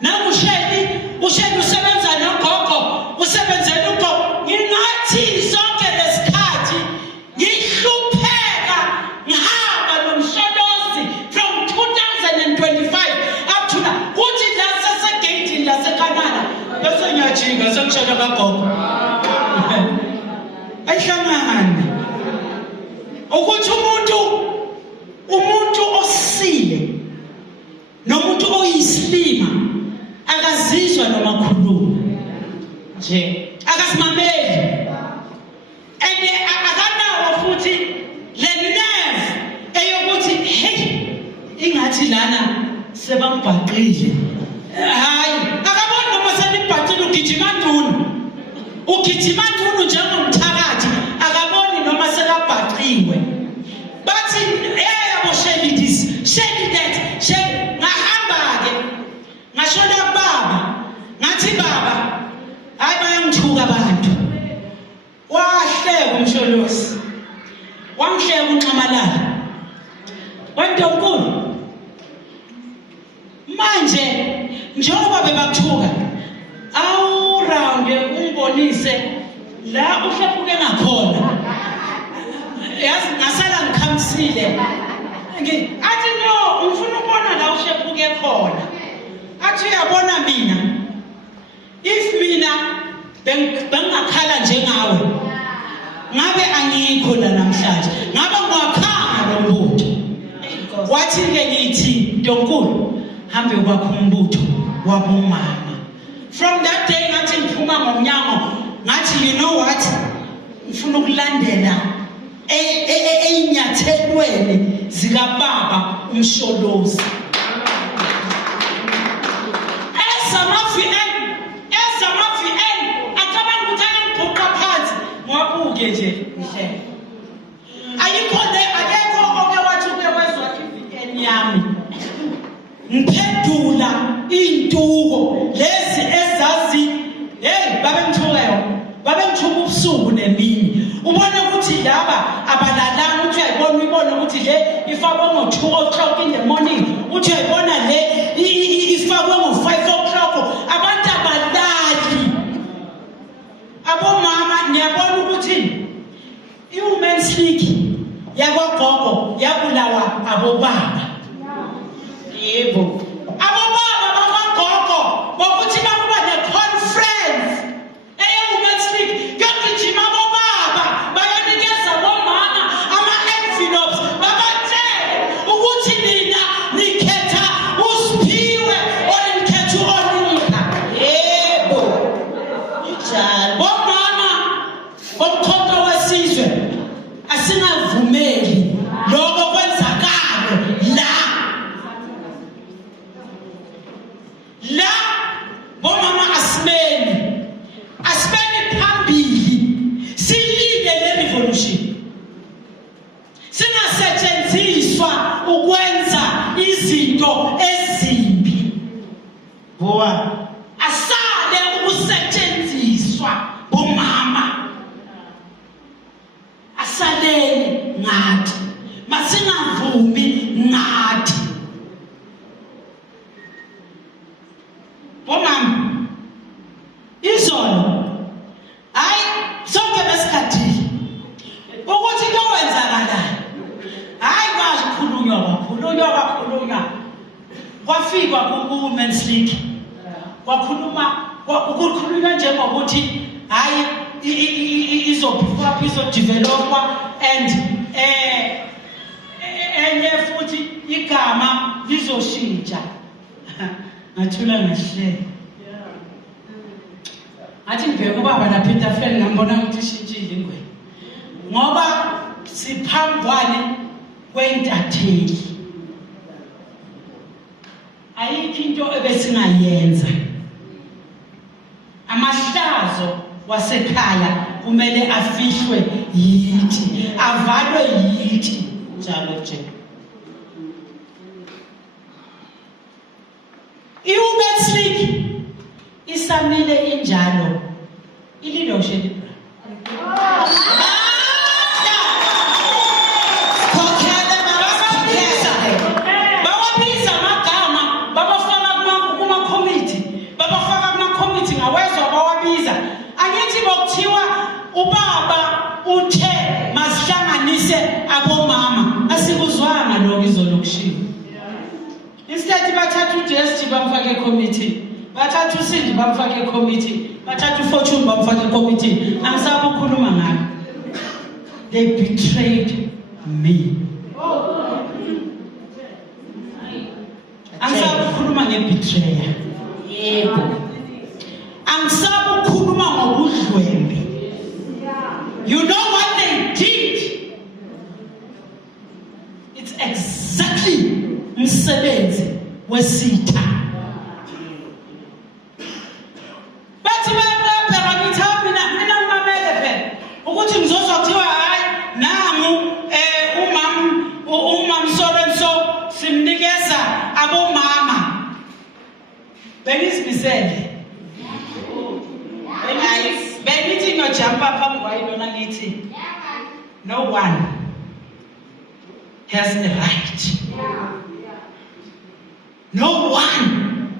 nakusheli usebenza nogogo usebenzela ugogo nginathi sonke lesikhathi ngihlupheka ngihamba nomsholozi from 2025 up to now kuthi la sesegeyidini lasekanana bese ngiyajinga sengishona kagogo ayihlangane ukuthi umuntu osile nomuntu oyisilima akazizwa noma khuluma nje akasimameli akanawo futhi le nerve eyokuthi hey ingathi lana sebambhaqile hayi akaboni noma senibhaqile ugijima ndunu njengomthakathi akaboni noma sekabhaqiwe bathi yebo sheli this sheli that sheli ngahamba-ke ngashona kubaba ngathi baba hayi bayangithuka abantu wahleka umsholosi wamhleka uNxamalala wantonkulu manje njengoba bebakuthuka awurawunde ungibonise la uhlephuke ngakhona yazi ngasala ngikhamisile athi no ngifuna ukubona la uhlephuke khona athi uyabona mina if mina bengakhala njengawe ngabe angikho la namhlanje ngabe ngiwakhanga lo mbutho wathi-ke ngithi ntonkulu hambe kwakho umbutho wabomama. From that day ngathi ngiphuma ngomnyango ngathi you know what ngifuna ukulandela einyathelweni zikababa umsholozi ezama-VN acabanga ukuthi angibhuqa phansi ngiwabuke nje ngihlele akekho oke wathi uke wezwa i-VN yami ngiphendula iy'ntuko lezi ezazi hey babengithuka ubusuku nemini ubone ukuthi laba abalalanga uthi uyayibona ukuthi le ifakwe ngo-2 o'clock in the morning uthi uyayibona le ifakwe ngo-5 o'clock abantu abalali abomama niyabona ukuthi i-Women's League yakwagogo yabulawa abobaba yebo abobaba bakwagogo bokuthi bakuba ne-conference eye-Women's League yogijima abobaba bayanikeza bomama ama-envelopes babatshele ukuthi nina nikhetha uSiphiwe or nikhetha u-Onika yebo njalo bomama bomkhonto wesizwe asingavumeli lokho kwenzakalo la kwakhulunywa kwafikwa ku-Women's League kukhulunywa njengokuthi hayi izodevelopwa and enye futhi igama lizoshintsha ngathula ngahlele athi ngibheke ubaba naPeter Fan ngambona ukuthi ishintshile ingwe ngoba siphambwane kwentathe ayikho into ebesingayenza amahlazo wasekhaya kumele afihlwe yithi avalwe yithi njalo nje iWomen's League isamile injalo ililoshe libra bawabiza amagama babafaka kuma-committee babafaka kuma-committee ngawezwa bawabiza angithi bokuthiwa ubaba uthe masihlanganise abomama asikuzwanga lokho izolo kushiwo instead bathatha uJSG bamfake e-committee bathatha uSindi bamfake e-committee bathatha uFortune bamfake e-committee angisabe ukukhuluma ngalo they betrayed me angisabe ukukhuluma ngebetrayal yebo angisabe ukukhuluma ngobudlwembe you know what they did it's exactly umsebenzi wesitha bathi bayapharamisa mina ngimamele phela ukuthi ngizozwa kuthiwa hayi nangu umam Sorenso simnikeza abomama bengizimisele benithi ngiyojumpa phambi kwayilona ngithi no one has a right. No one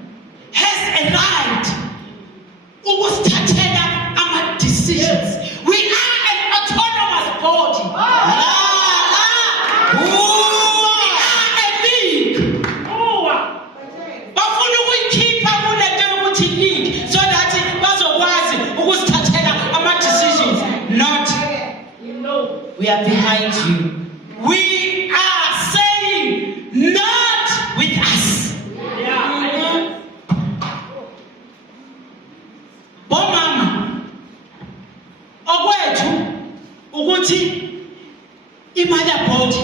has a right ukusithathela ama-decisions. We are an autonomous body. We are a league. Bafuna ukuyikhipha kule nto yokuthi league so that bazokwazi ukusithathela ama-decisions. Not. We are behind you. We are saying not with us. Bomama okwethu ukuthi imother board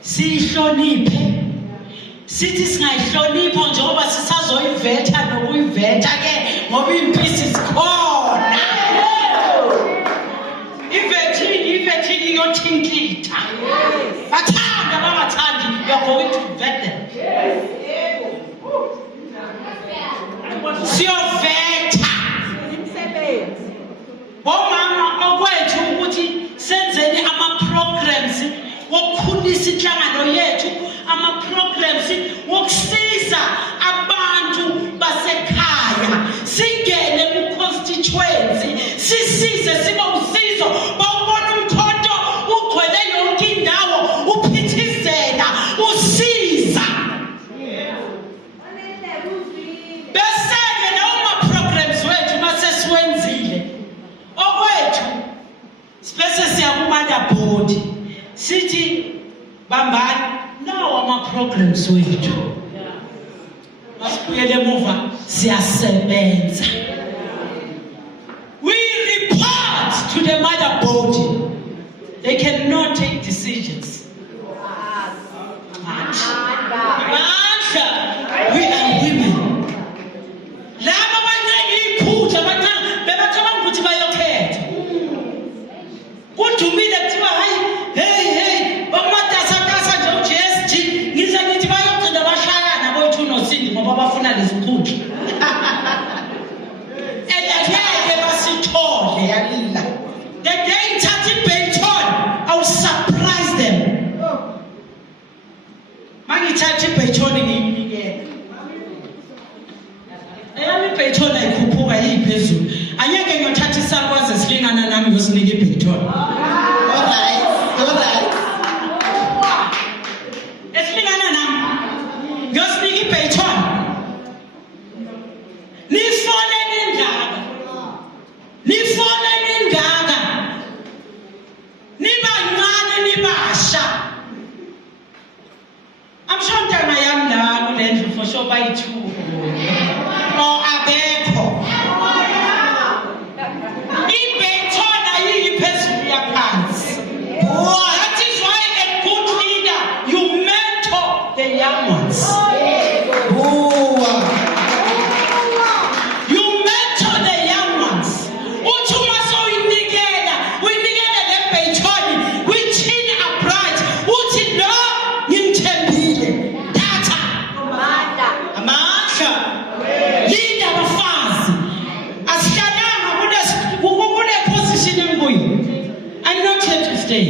sihloniphe sithi singayihlonipha njengoba sisazoyivetha nokuyivetha ke ngoba impisi sikhona ivethini yothinkitha bathanda bangathandi you're going to vet them siyovetha bomama okwethu ukuthi senzeni ama-programs wokukhulisa inhlangano yethu ama-programs wokusiza abantu basekhaya singene ku-constituency sisize sibe usizo bawubona umkhonto ugcwele yonke indawo uphithizela usiza beseke lawo ma-programs wethu masesiwenzile okwethu bese siya ku-mother board sithi bambani nawo ama-programs wethu masibuyele emuva siyasebenza we report to the mother board they cannot take decisions we are women laba abancane iphutha bebathaba ukuthi bayokhetha kudumile kuthiwa hayi hey bamatasatasa nje uJSG ngize ngithi bayogcina bashayana boyithu noSindi ngoba bafuna lezikhundla engeke basithole yalila the day ithatha iBayton I will surprise them mangithatha iBayton ngiyinike eyami iBayton ayikhuphuka yiphezulu anyeke ngiyothatha isakwazi silingana nami ngosinika iBayton alright esilingana for sure bayi-2 or abekho ibethona yiphezulu yaphansi. That is why a good leader, you mentor the young ones. You mentor the young ones. Uthuma so uyinikela le bethoni withini upright uthi lo ngimthembile thatha amandla leader bafazi asihlalanga kule position enguyi. I'm not here to stay.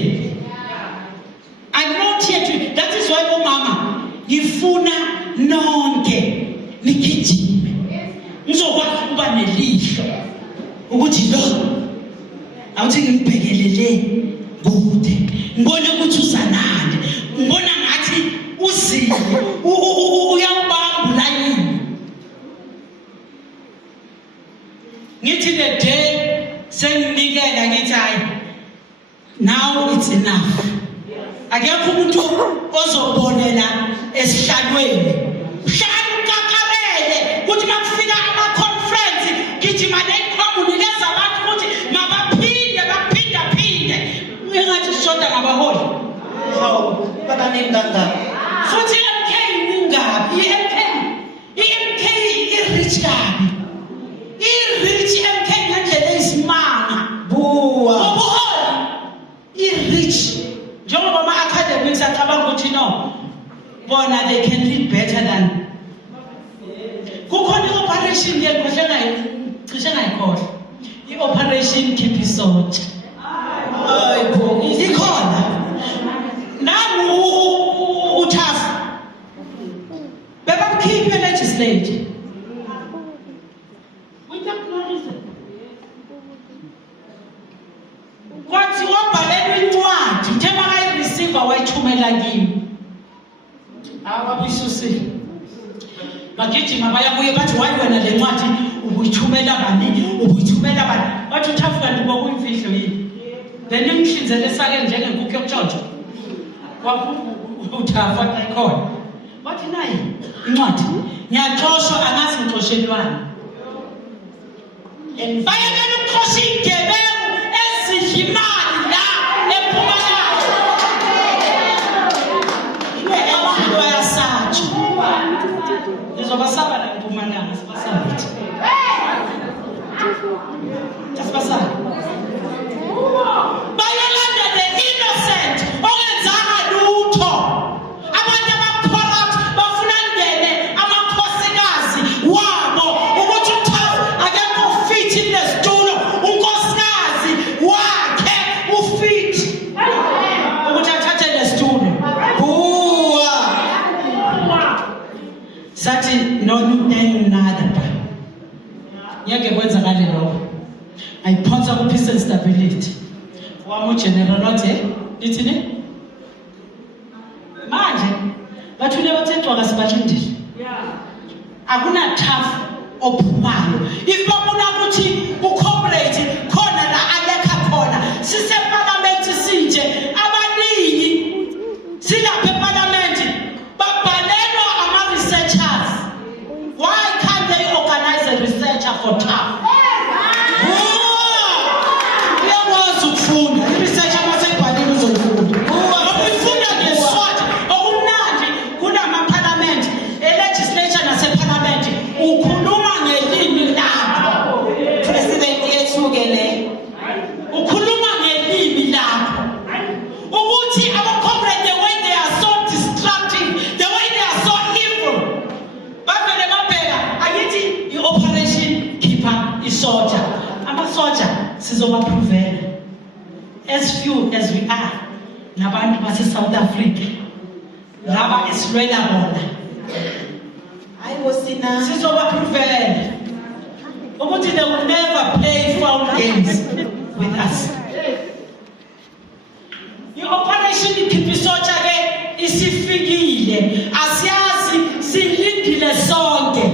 I'm not here to. That is why umama ngifuna nonke nigijime ngizokwazi ukuba nelihlo ukuthi lo awuthi ngibhekelele kude ngibone ukuthi uzanande ngibona ngathi uzile uyawubamba yini. Ngithi the day senginikela ngithi hayi now it's enough. Akekho umuntu ozobonela esihlalweni. Hlala ukakarele ukuthi makufika ama-conference gijima neqhamu nikeza abantu ukuthi mabaphinde engathi sishoda ngabaholi. Hawu, babaningi kangaka. Futhi i-MK ingabi i-MK i-rich kabi. I-rich MK ngendlela eyisimanga. Ubuholi i-rich njengoba ama-academics acabanga ukuthi no bona they can read better than. Kukhona i-operation cishe ngayikhohlwa i-operation keep isotsha. Ikhona nangu uthafu bebamkhiphe legislature without no reason. Kwathi wabhalelwa incwadi njengoba ayireceiver wayithumela kimi ababuyisuse bagijima bayabuye bathi wayi wena le ncwadi ubuyithumela bani bathi uthafu kanti kwakuyimfihlo yini then imhlinzele esake njengenkukhu yokutshontsho uthafu ayikhona bathi nayi incwadi ngiyaxoshwa angazi ngixoshelwani bayekela ukuxosha iy'gebengu ezidla imali la eMpumalanga. Abantu bayasatshwa ngizobasaba la eMpumalanga sibasabithi asibasaba bayolanda the innocent ongenzanga lutho. Abantu abacorrupt bafuna ngene amakhosikazi wabo ukuthi uthafu akekho fit nesitulo unkosikazi wakhe ufit ukuthi athathe nesitulo. Sathi nonenada ngeke kwenzakale lokho. Ayiphonsa ku peace and stability wami ugeneral othe lithini manje bathule bathethwa kasibalindile akuna tough ophumayo. If babona ukuthi ucooperate khona la alekha khona siseparlament sinje abaningi silapha eparlament babhalelwa ama-researchers. Why can't they organize a researcher for tough? Uyakwazi ukufunda i-researcher masebhalile uzofunda. Ukufunda ngeswati okumnandi kunama-parliament e-legislature nase-parliament ukhuluma ngelimi lakho. President yethu-ke le Ukhuluma ngelimi lakho ukuthi aba-comrade the way they are so destructive, the way they are so evil bavele babheka akithi i-operation khipha isoja. Amasoja sizobapruvela as few as we are nabantu base-South Africa laba esilwela bona hayi wosina sizobapruvela ukuthi they will never play foul games with us. I-operation ikhipha isotsha ke isifikile asiyazi silindile sonke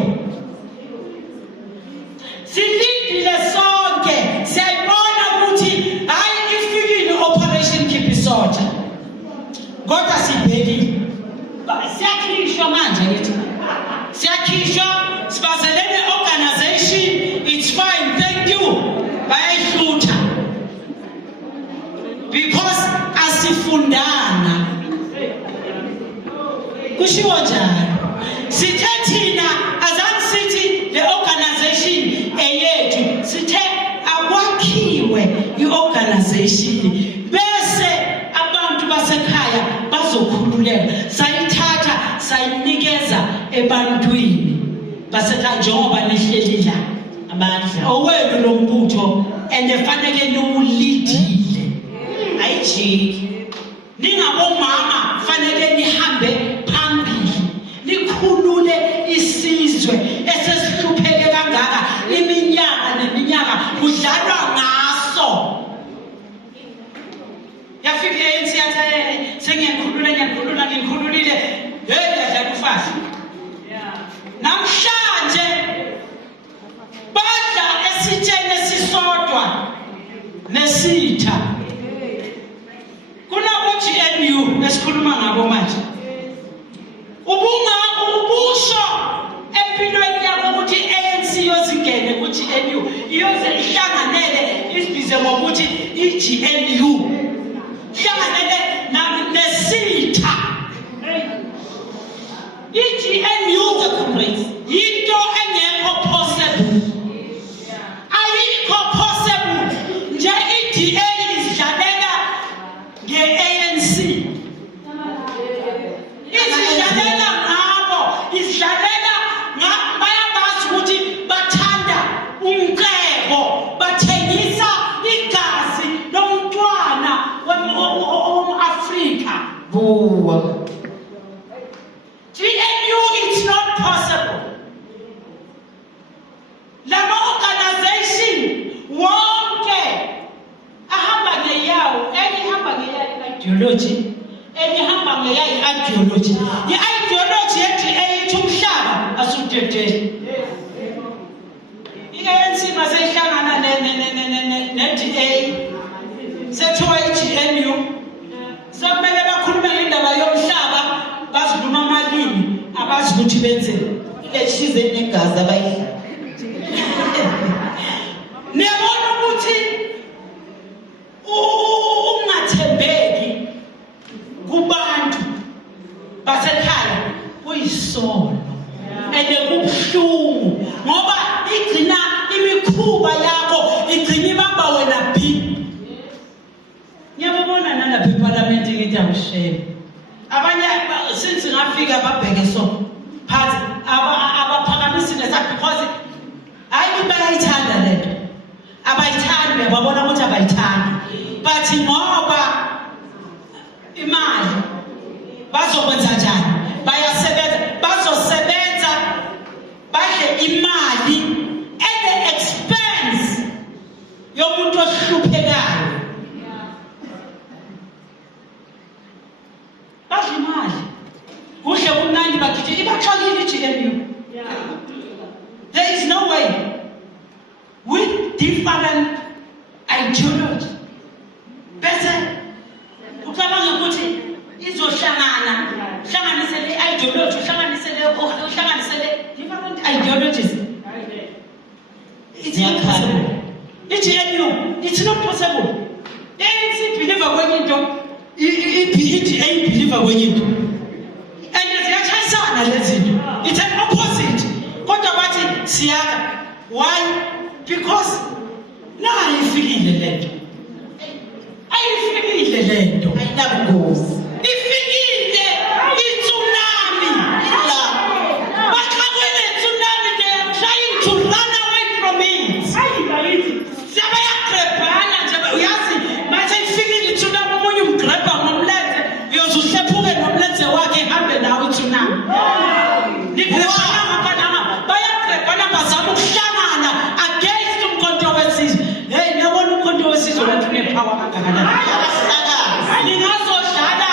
siyayibona ukuthi hayi ifikile operation keep isotsha kodwa sibhekile siyakhishwa manje ngithi siyakhishwa sibazelene organization, it's fine, thank you, bayayihlutha because asifundana. Kushiwo njalo sithe thina azanisithi le organization eyethu sithe akwakhiwe i-organization bese abantu basekhaya bazokhululeka, sayithatha sayinikeza ebantwini basekhaya njengoba nihleli la amandla owenu lo mbutho endefanele niwulidile ayijiki ningabomama fanele nihambe phambili nikhulule isizwe esesihlupheke kangaka iminyaka neminyaka kudlalwa ngaso. Yafika ANC yathi sengiyakhulula ngikhululile yadlala ufasi. Namhlanje badla esitsheni esisodwa nesitha GNU esikhuluma ngabo manje. Ubusho empilweni yakho ukuthi ANC yozingene ku-GNU iyoze ihlanganele isibize ngokuthi i-GNU ihlanganele nesitha. I-GNU yinto engekho possible, ayikho possible nje i-DA izidlalela nge-ANC. Izidlalela ngabo, izidlalela bayabazi ukuthi bathanda umqebo, bathengisa igazi lomntwana wom-Afrika. GNU, it's not possible. Lama organization wonke ahamba ngeyawo, ehamba ngeyawo ideology, ehamba ngeyawo ideology. I-ideology yethi eyithi umhlaba asudedele. I-ANC maseyihlangana ne-DA sethiwa i-GNU sekumele bakhulume ngendaba yomhlaba, baziluma amalimi abazi ukuthi benzeni Eshize negazi abayidla. niyabona ukuthi ungathembeki kubantu basekhaya kuyisono ende kubuhlungu ngoba igcina imikhuba yakho igcina ibamba wena phi. Ngiyabona nalapha eParliament ngithi awushere abanye since ngafika babheke so phansi abaphakamisi nesa because hayi bayayithanda lento abayithandi babona ukuthi abayithandi but ngoba imali bazokwenza njani, bazosebenza badle imali at the expense yomuntu ohluphekayo. Badle imali kuhle kumnandi bakithi ibaxakile i-GNU. There is no way with different ideology bese ucabanga ukuthi hlanganisele ideology, hlanganisele different ideologies. It's not possible. I-GNU, it's not possible. ANC believer kwenye into, i-DA believer kwenye into. And ziyachayisana lezi zinto. It's an opposite. Kodwa bathi siyaka. Why? Because nayo ifikile lento. Ayifikile lento. Ayinabungozi. Ifikile i-tsunami. Baxakwe tsunami, they are trying to run away from it. Sebayagrebhana nje uyazi manje ifikile i-tsunami omunye umgrebha ngomlenze uyozuhlephuke nomlenze wakhe ehambe nawe i-tsunami. Bayagrebhana bazama ukuhlangana against umkhonto wesizwe. Hey, niyabona umkhonto wesizwe wathi unepower kangakanani. Ningazodlala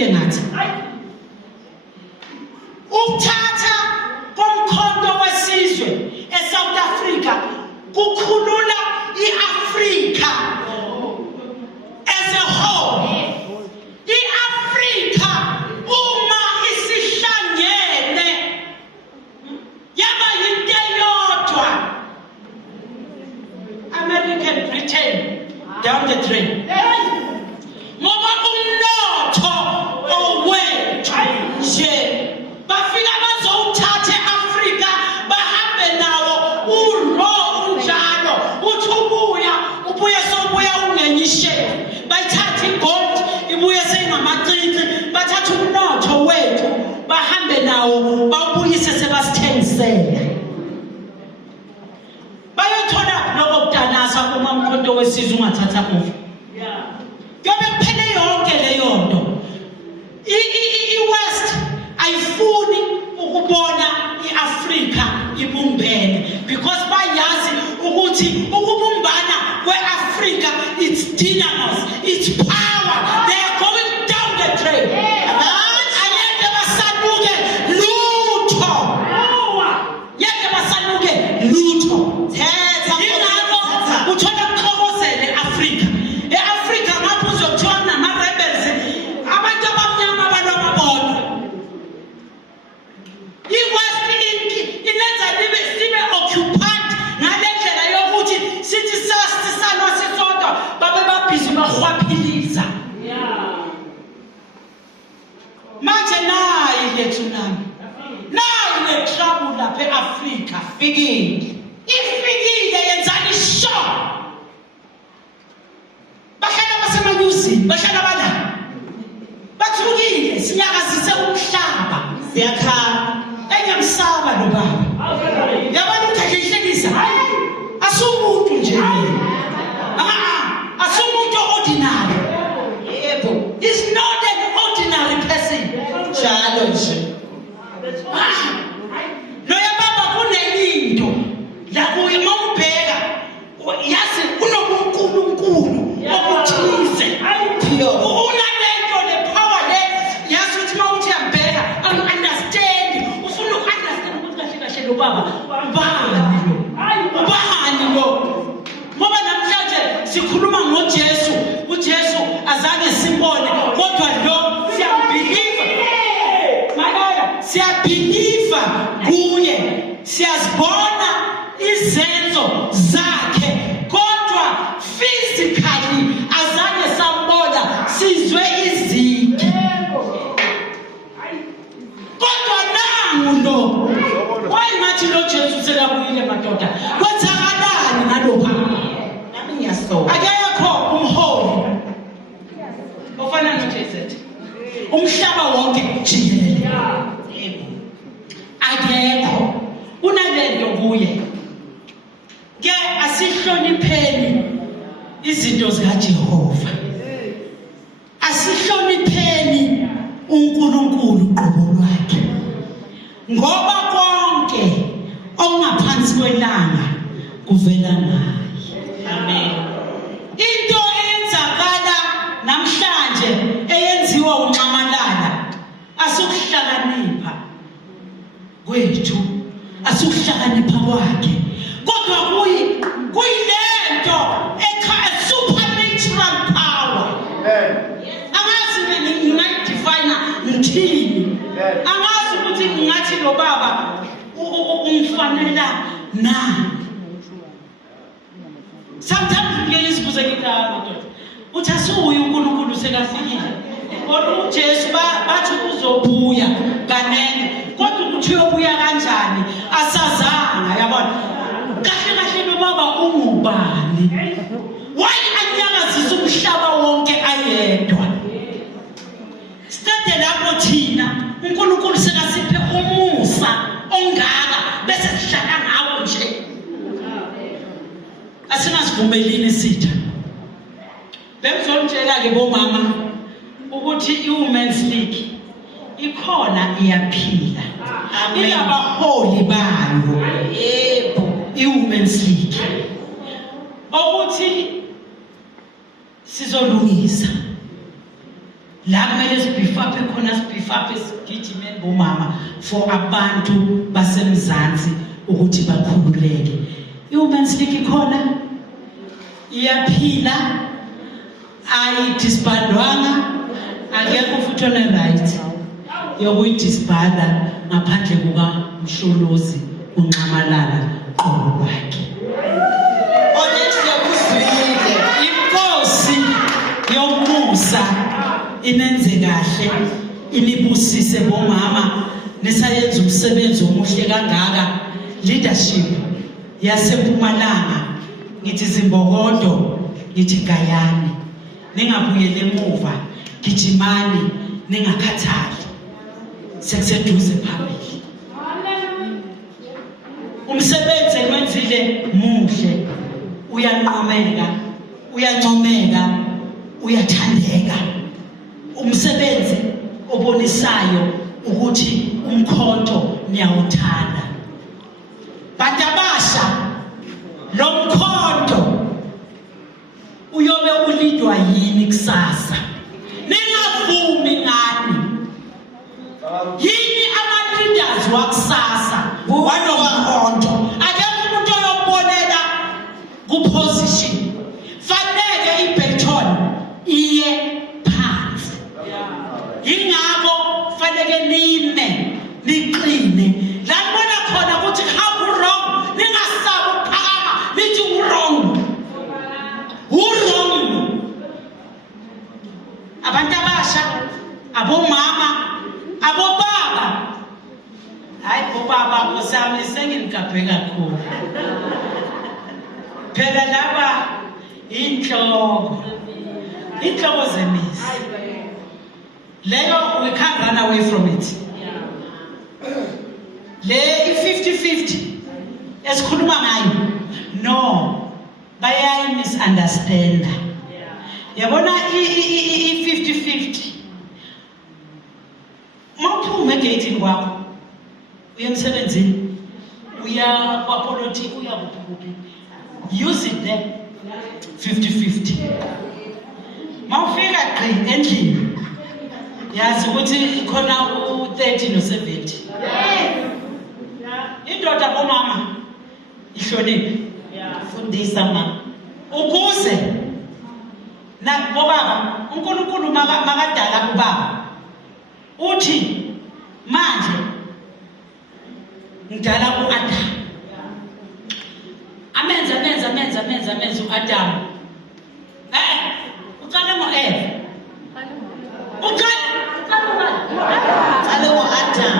uhlekile ngathi ukuthatha komkhonto wesizwe eSouth Africa kukhulula iAfrika as a whole. iAfrika uma isihlangene yaba yinto eyodwa. American Britain down the drain. Ngoba umnotho owethu nje bafika bazowuthatha eAfrika bahambe nawo ulo unjalo uthi ubuya sobuya ungenyishe bayithatha igold ibuye seyingamacici bathatha umnotho wethu bahambe nawo bawubuyise sebasithengisela bayothola lokho kudanasa uma umkhonto wesizwe ungathatha kufa yobe kuphele yonke leyo nto iWest ayifuni ukubona iAfrika ibumbene because bayazi ukuthi ukubumbana kweAfrika it's dynamos, it's power. They are going down the drain. Ayeke basanuke lutho. Yeke basanuke lutho. Ingakho uthola kuxokozela eAfrika. eAfrika ngapho uzothola nama-rebels abantu abamnyama abanamabona. iWest inenza sibe occupied ngale ndlela yokuthi sithi sasisana sisodwa babe babhizi bahwaphiliza. Manje nayi lethu nami nayi le-trouble lapha eAfrika ifikile yenzani sho bahlala basemanyuzini bahlala bala bathukile sinyakazise umhlaba Siyakhala. engiyamsaba lo baba yabona ukuthi ahlekisa asumuntu nje asumuntu ordinary. Yebo. He's not an ordinary person. Njalo nje. Loya baba kuneyinto la kuye mawubheka yazi kunobunkulunkulu obuthize unalento le power le yazi ukuthi mawuthi yambheka understand ufuna ukunderstand ukuthi kahle lo baba ubani lo ngoba namhlanje sikhuluma ngoJesu uJesu azange simbone kodwa lo siyabhiliva kuye siyazibona izenzo zakhe kodwa physically azange sambona sizwe izigi kodwa nangu lo wayengathi lo Jesu sekabuyile madoda kwenzakalani ngalokho Nami ngiyasola. akekho umholi ofana noJesu umhlaba wonke jikelele akekho unalento kuye ke asihlonipheni izinto zikaJehova asihlonipheni uNkulunkulu qobo lwakhe ngoba konke okungaphansi kwelanga kuvela naye. Amen. Into eyenzakala namhlanje eyenziwa unxamalala asukuhlakanipha kwethu asukuhlakanipha kwakhe kodwa kuyilento supernatural power. Angazi ngingayidefine ngithini angazi ukuthi ngingathi lo baba umfanela nani. Sometimes ngeke ngizibuze madoda uthi asuye uNkulunkulu sekafikile kodwa uJesu bathi uzobuya kanene kodwa ukuthi uyobuya kanjani asazanga yabona kahle lo baba ungubani why anyakazisa umhlaba wonke ayedwa sitade lapho thina uNkulunkulu sekasiphe umusa ongaka bese sihlala ngawo nje asingasivumelini sitha bemzonitshela ke bomama ukuthi iWomen's League ikhona iyaphila inabaholi bayo yebo iWomen's League ukuthi sizolungisa La kumele sibhifaphe khona sibhifaphe sigijimeni bomama for abantu basemzansi ukuthi bakhululeke. I-Women's League khona iyaphila ayidisbandwanga akekho futhi one-right yokuyidisbanda ngaphandle kukaMsholozi uNxamalala qobo lwakhe. Inkosi yomusa inenze kahle inibusise bomama nesayenza umsebenzi omuhle kangaka. Leadership yaseMpumalanga ngithi Zimbokodo ngithi Gayani, ningabuyele emuva, gijimani ningakhathali, sekuseduze phambili. Umsebenzi wenzile muhle, uyanqomeka, uyancomeka, uyathandeka. Umsebenzi obonisayo ukuthi umkhonto niyawuthanda. Bantu abasha, lo mkhonto uyobe ulidwa yini kusasa? Ningavumi ngani? Yini ama-leaders wakusasa wanomkhonto? Akekho umuntu oyobonela ku-position. Fanele i-baton iye phansi. Yingakho fanele nime, niqine. La nibona khona ukuthi wrong, ningasabi ukuphakama nithi wrong. Wrong. Abantu abasha, abomama, abobaba. Hayi bobaba ngosami sengilikapheka kakhulu. Phela laba inhloko zemizi. Leyo we can't run away from it. Le i-50-50 esikhuluma ngayo, no, bayayi misunderstand. Yabona i-50-50 mawuphuma egate kwakho uya emsebenzini uya kwapolitiki uya kuphi, use it there. 50-50 mawufika gqi endlini yazi ukuthi khona u-30 no-70. Indoda bomama ihloniphe, fundisa mama ukuze na bobaba uNkulunkulu makadala kubaba uthi manje ngidala ku-Adam, amenza u-Adam. Uqale ngo-Eva, uqale ngo-Adam.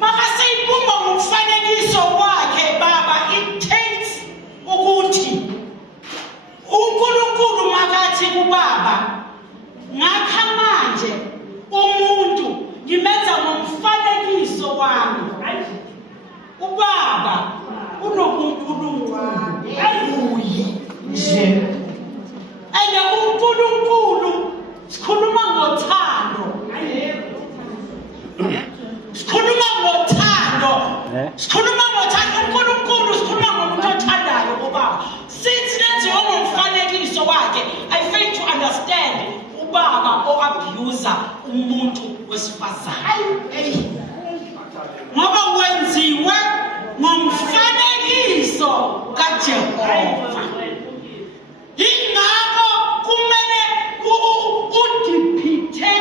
Makasiyibumba ngomfanekiso wakhe baba, it takes ukuthi uNkulunkulu makathi kubaba ngakha manje umuntu ngimenza ngomfanekiso wami. Ubaba unobuNkulunkulu abuyi nje. Ene uNkulunkulu sikhuluma ngothando. Sikhuluma ngothando. uNkulunkulu sikhuluma ngomuntu othandayo ubaba. Since lenziwe ngomfanekiso wakhe, I fail to understand ubaba o-abuser umuntu wesifazane. Ngoba wenziwe ngomfanekiso kaJehova. Ingakho kumele udepicte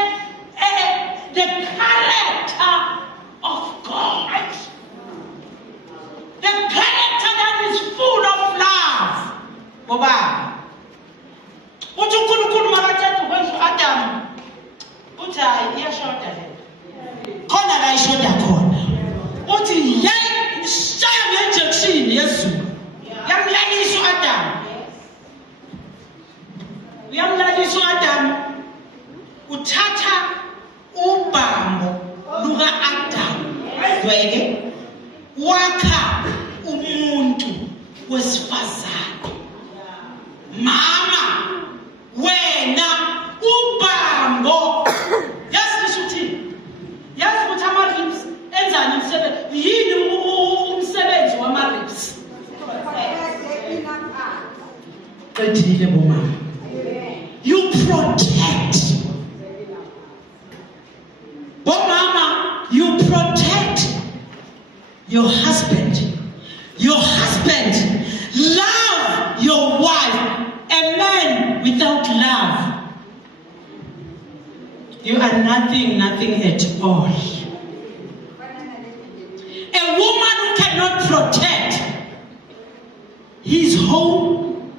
the character of God. The character that is full of love. Bobaba. Uthi uNkulunkulu makathatha ukwenza uAdam. Uthi hayi iyashoda le. Khona la ishoda khona. Uthi yey shaya ngenjection yezulu. Yamlalisa uAdam. Uyamlalisa uAdam. Uthatha ubhambo luka-Adam. Zweke. wakha umuntu wesifazane. Mama wena ubambo yasisho uthini? Yazi ukuthi ama-ribs enzani umsebenzi? Yini umsebenzi wama-ribs? Qedile bomama. You protect. Bomama, you protect your husband. Your husband love your wife. A man without love, you are nothing at all. A woman who cannot protect his home,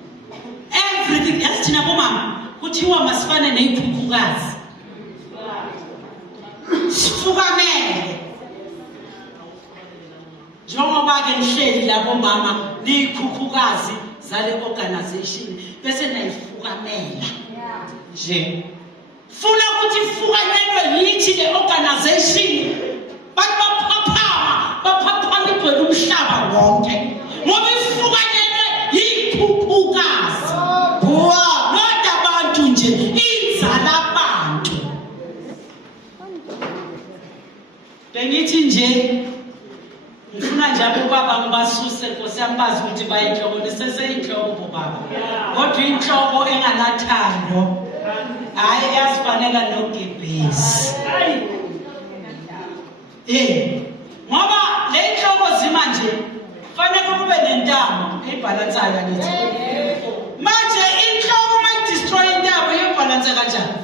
everything. Yes, tina bomama, kuthiwa masifane neyikhukhukazi. Sifukamele. Njengoba ke nihleli labo mama niyikhukhukazi zale organization bese nayifukamela nje. Funa ukuthi ifukamelwe yithi le organization baphaphama igcwele umhlaba wonke ngoba ifukamelwe yikhukhukazi. Not abantu nje, inzala abantu. Bengithi nje ngifuna nje abobaba ngibasuse Nkosi yami bazi ukuthi bayinhloko niseseyinhloko baba. Kodwa inhloko enganathando hayi yazifanela nogebhezi. Ngoba le inhloko zima nje kufanele kube nentamo ebhalansayo nithi. Manje inhloko uma destroy intamo ibhalansa kanjani?